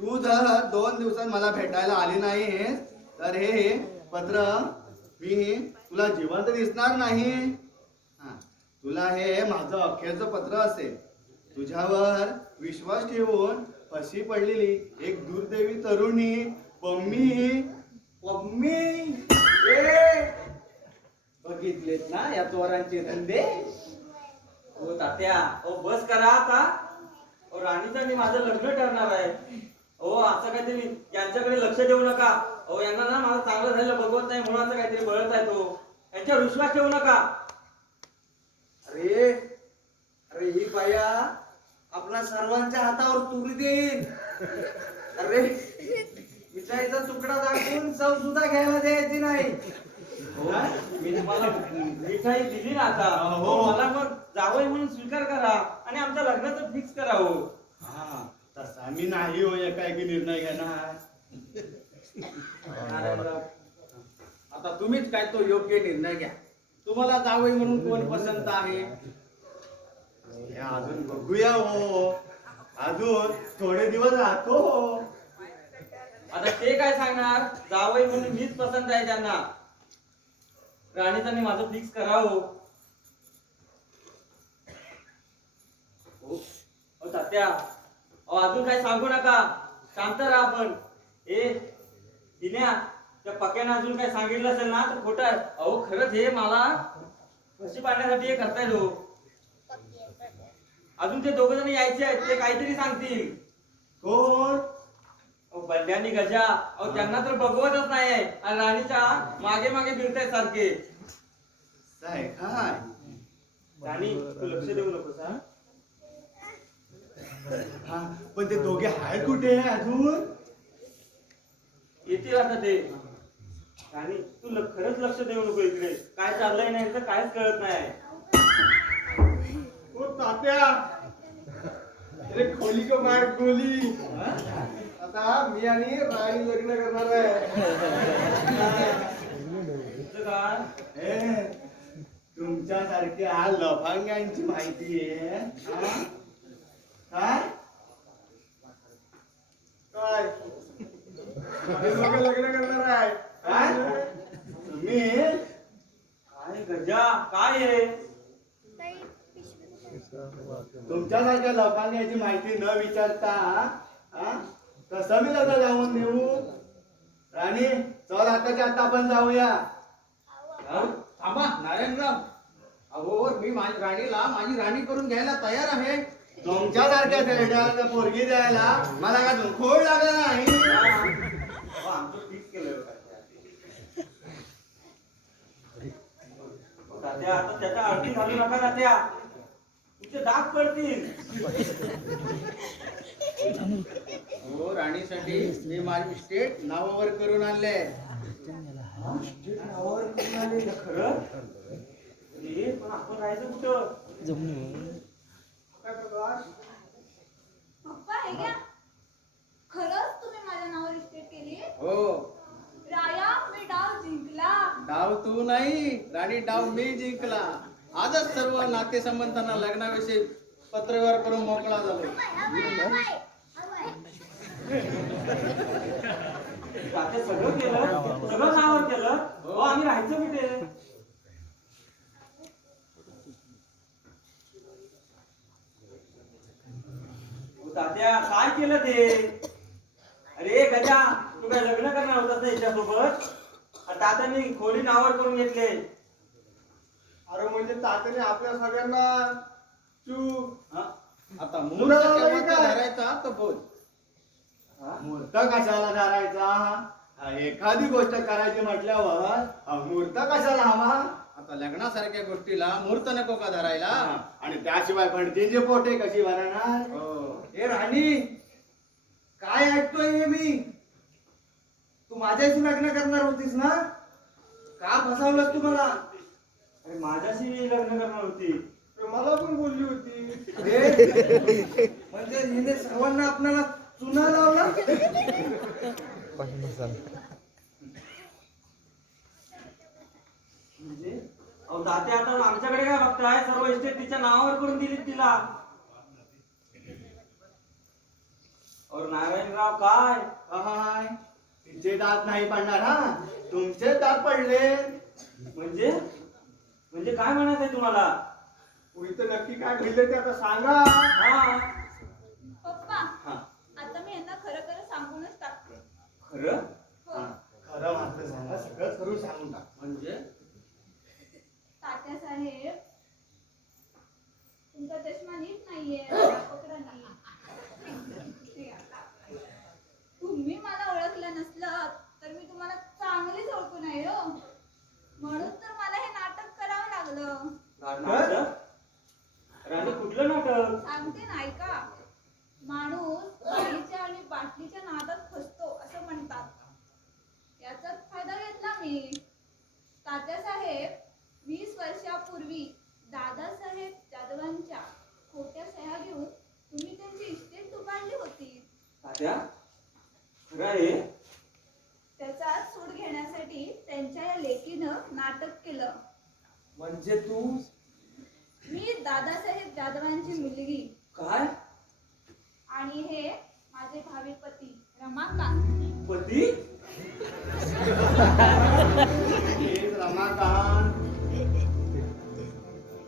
तू जर 2 दिवसात मला भेटायला आली नाही तर हे पत्र मी तुला जिवंत दिसणार नाही. हा, तुला हे माझं अखेरचं पत्र असेल. तुझ्यावर विश्वास ठेवून फशी पडलेली एक दुर्दैवी तरुणी पम्मी. मम्मी बघितलेत ना या चोरांचे धंदे. हो तात्या, हो बस करा आता. हो राणीचं आणि माझं लग्न ठरणार आहे. हो असं काहीतरी यांच्याकडे लक्ष देऊ नका. हो यांना ना मला चांगलं झालं बघवत नाही म्हणून असं काहीतरी बळत आहे तो. यांच्यावर विश्वास ठेवू नका. अरे अरे ही बाया आपल्या सर्वांच्या हातावर तुरी देईल. अरे मिठाईचा तुकडा दाखवून चव सुद्धा घ्यायला द्यायची नाही. हो, मी तुम्हाला मिठाई दिली ना आता. हो मला मग जावई म्हणून स्वीकार करा आणि आमच्या लग्नाचं फिक्स करा. हो हा तसा मी नाही हो एकाएकी निर्णय घेणार. नारायणराव, आता तुम्हीच काय तो योग्य निर्णय घ्या. तुम्हाला जावई म्हणून कोण पसंत आहे? हे अजून बघूया हो. अजून थोडे दिवस राहतो हो. आता ते काय सांगणार? जावई म्हणून मीच पसंत आहे त्यांना. राणीचं आणि माझं फिक्स करा. हो हो तात्या, अहो अजून काय सांगू नका. शांत राहा आपण. ए दिन्या, त्या पक्यानं अजून काय सांगितलं असेल ना तर खोटं आहे. अहो खरंच हे मला फशी पाडण्यासाठी हे करतायत. हो अजून ते 2 जण यायचे आहेत. ते काहीतरी सांगतील. कोण? अहो बंड्या आणि गजा, अहो त्यांना तर बघवतच नाही आणि राणीच्या मागे मागे फिरतायत सारखे. काय काय राणी तू लक्ष देऊ नकोस हा. हा पण ते दोघे आहेत कुठे अजून? येतील आता ते. राणी तू खरंच लक्ष देऊ नको इकडे. काय चाललंय नाही तर काहीच कळत नाही. ओ तात्या, अरे खोली को बाहेर खोली. आता मी आणि राणी लग्न करणार आहे. तुझं काय? ए, तुमच्यासारख्या लफंग्यांची माहिती आहे. हा? काय काय हे दोघं लग्न करणार आहे काय? तुम्ही काय गजा काय आहे? तुमच्यासारख्या लफंग्याची माहिती न विचारता हा? कसं मी लग्न जाऊन देऊ? राणी चल आताच्या आता आपण जाऊया. हा? थांबा नारायणराव. अहो मी माझी राणीला माझी राणी करून घ्यायला तयार आहे. तुमच्यासारख्या खेळण्याला पोरगी द्यायला मला काय खोड लागला नाही. अहो, आमचं फिक्स केलं होतं. तात्या आता त्याच्या अडती घालू नका तात्या. तुमचे दात पडतील. हो राणीसाठी मी माझी स्टेट नावावर करून आणले. खरं? अरे, पण आपण राहायचं कुठं? काय प्रकाश? पप्पा हे घ्या. खरंच तुम्ही माझ्या नावावर इस्टेट केली? हो राया मी डाव जिंकला. डाव तू नाही राणी, डाव मी जिंकला. आजच सर्व नातेसंबंधांना लग्नाविषयी पत्रव्यवहार करून मोकळा झालो. तात्या सगळं केलं, सगळं नावावर केलं. हो आम्ही राहायचं कुठे? तात्या काय केलं ते? अरे गजा, तू काय लग्न करणार होतास ना हिच्यासोबत? तात्याने खोली नावावर करून घेतले. अरे म्हणजे तात्याने आपल्या सगळ्यांना तू हा? आता मुहूर्त मुहूर्त लावला की केव्हाचा काय? धरायचा तर बोल. हा? मुहूर्त कशाला धरायचा? एखादी गोष्ट करायची म्हटल्यावर मुहूर्त कशाला हवा? आता लग्नासारख्या गोष्टीला मुहूर्त नको का धरायला? आणि त्याशिवाय भणतींचे पोटे कशी भरणार? हो. ए राणी, काय ऐकतोय हे मी? तू माझ्याशी लग्न करणार होतीस ना? का फसवलंस तू मला? अरे माझ्याशी लग्न करणार होती. मला पण बोलली होती. म्हणजे हिने सर्वांना आपल्याला चुना लावला. म्हणजे अहो तात्या आता आमच्याकडे काय बघताय? सर्व इस्टेट तिच्या नावावर करून दिली तिला. और नारायणराव काय काय? तिचे दात नाही पडणार हा, तुमचे दात पडले. म्हणजे म्हणजे काय म्हणायचंय तुम्हाला? इथं नक्की काय घडलं ते आता सांगा. हा पप्पा हा आता मी यांना खरं खरं सांगूनच टाकते. खरं हो. खरं मात्र सांगा, सगळं खरं सांगून टाक. म्हणजे तात्या साहेब तुमचा चष्मा नीट नाहीये. पकडा नीट. तुम्ही मला ओळखलं नसलं तर मी तुम्हाला चांगलीच ओळखू नाही हो. म्हणून तर मला हे नाटक करावं लागलं. नाटक? राणी कुठलं नाटक? सांगते ना ऐका. माणूस बाईच्या आणि बाटलीच्या नादात फसतो असं म्हणतात. याचाच फायदा घेतला मी. तात्यासाहेब 20 वर्षापूर्वी दादासाहेब जाधवांच्या खोट्या सह्या घेऊन तुम्ही त्यांची इस्टेट तुपाडली होती. तात्या खरं आहे? त्याचा सूड घेण्यासाठी त्यांच्या या लेकीनं नाटक केलं. म्हणजे तू मी दादासाहेब जाधवांची मुलगी काय आणि हे माझे भावी पती रमाकांत. पती? हे रमाकांत.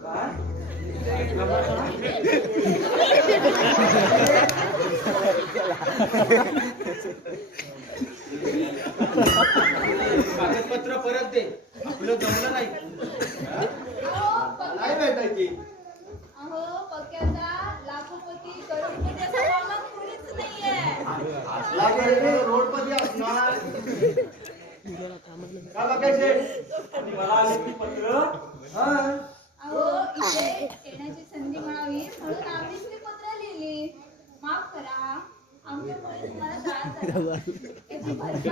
काय कागदपत्र परत दे, आपलं जमलं नाही. नाही भेटायची. अहो पक्याचा लाखोपती करोडपती असा मामा कोणीच नाहीये. असला तरी रोडपती असणार. का बघायचे? आणि मला आली ती पत्र. हा. अहो इथे येण्याची संधी मिळावी म्हणून आम्हीच ती पत्र लिहिली. माफ करा आमच्यामुळे तुम्हाला त्रास झाला. याची भरपाई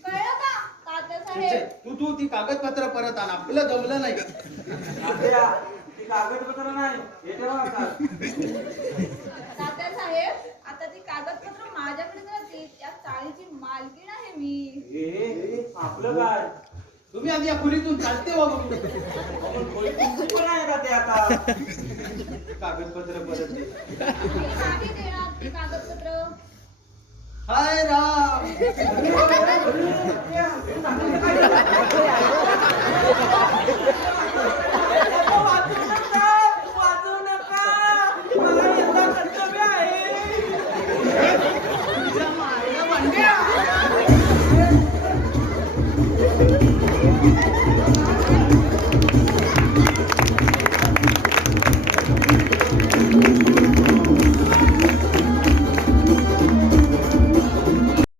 कळलं का तात्यासाहेब? तू ती कागदपत्र परत आण, आपलं जमलं नाही. तात्या ती कागदपत्र नाही हे ठेवा आता. तात्यासाहेब आता ती कागदपत्र माझ्याकडे राहतील. त्या चाळीची मालकीण आहे मी. हे आपलं काय? तुम्ही आधी या खोलीतून चालते हो मग. आपण खोली तुमची पण आहे का ते आता? कागदपत्र परत दे. मी नाही देणार ती कागदपत्र. हाय राम. तात्या,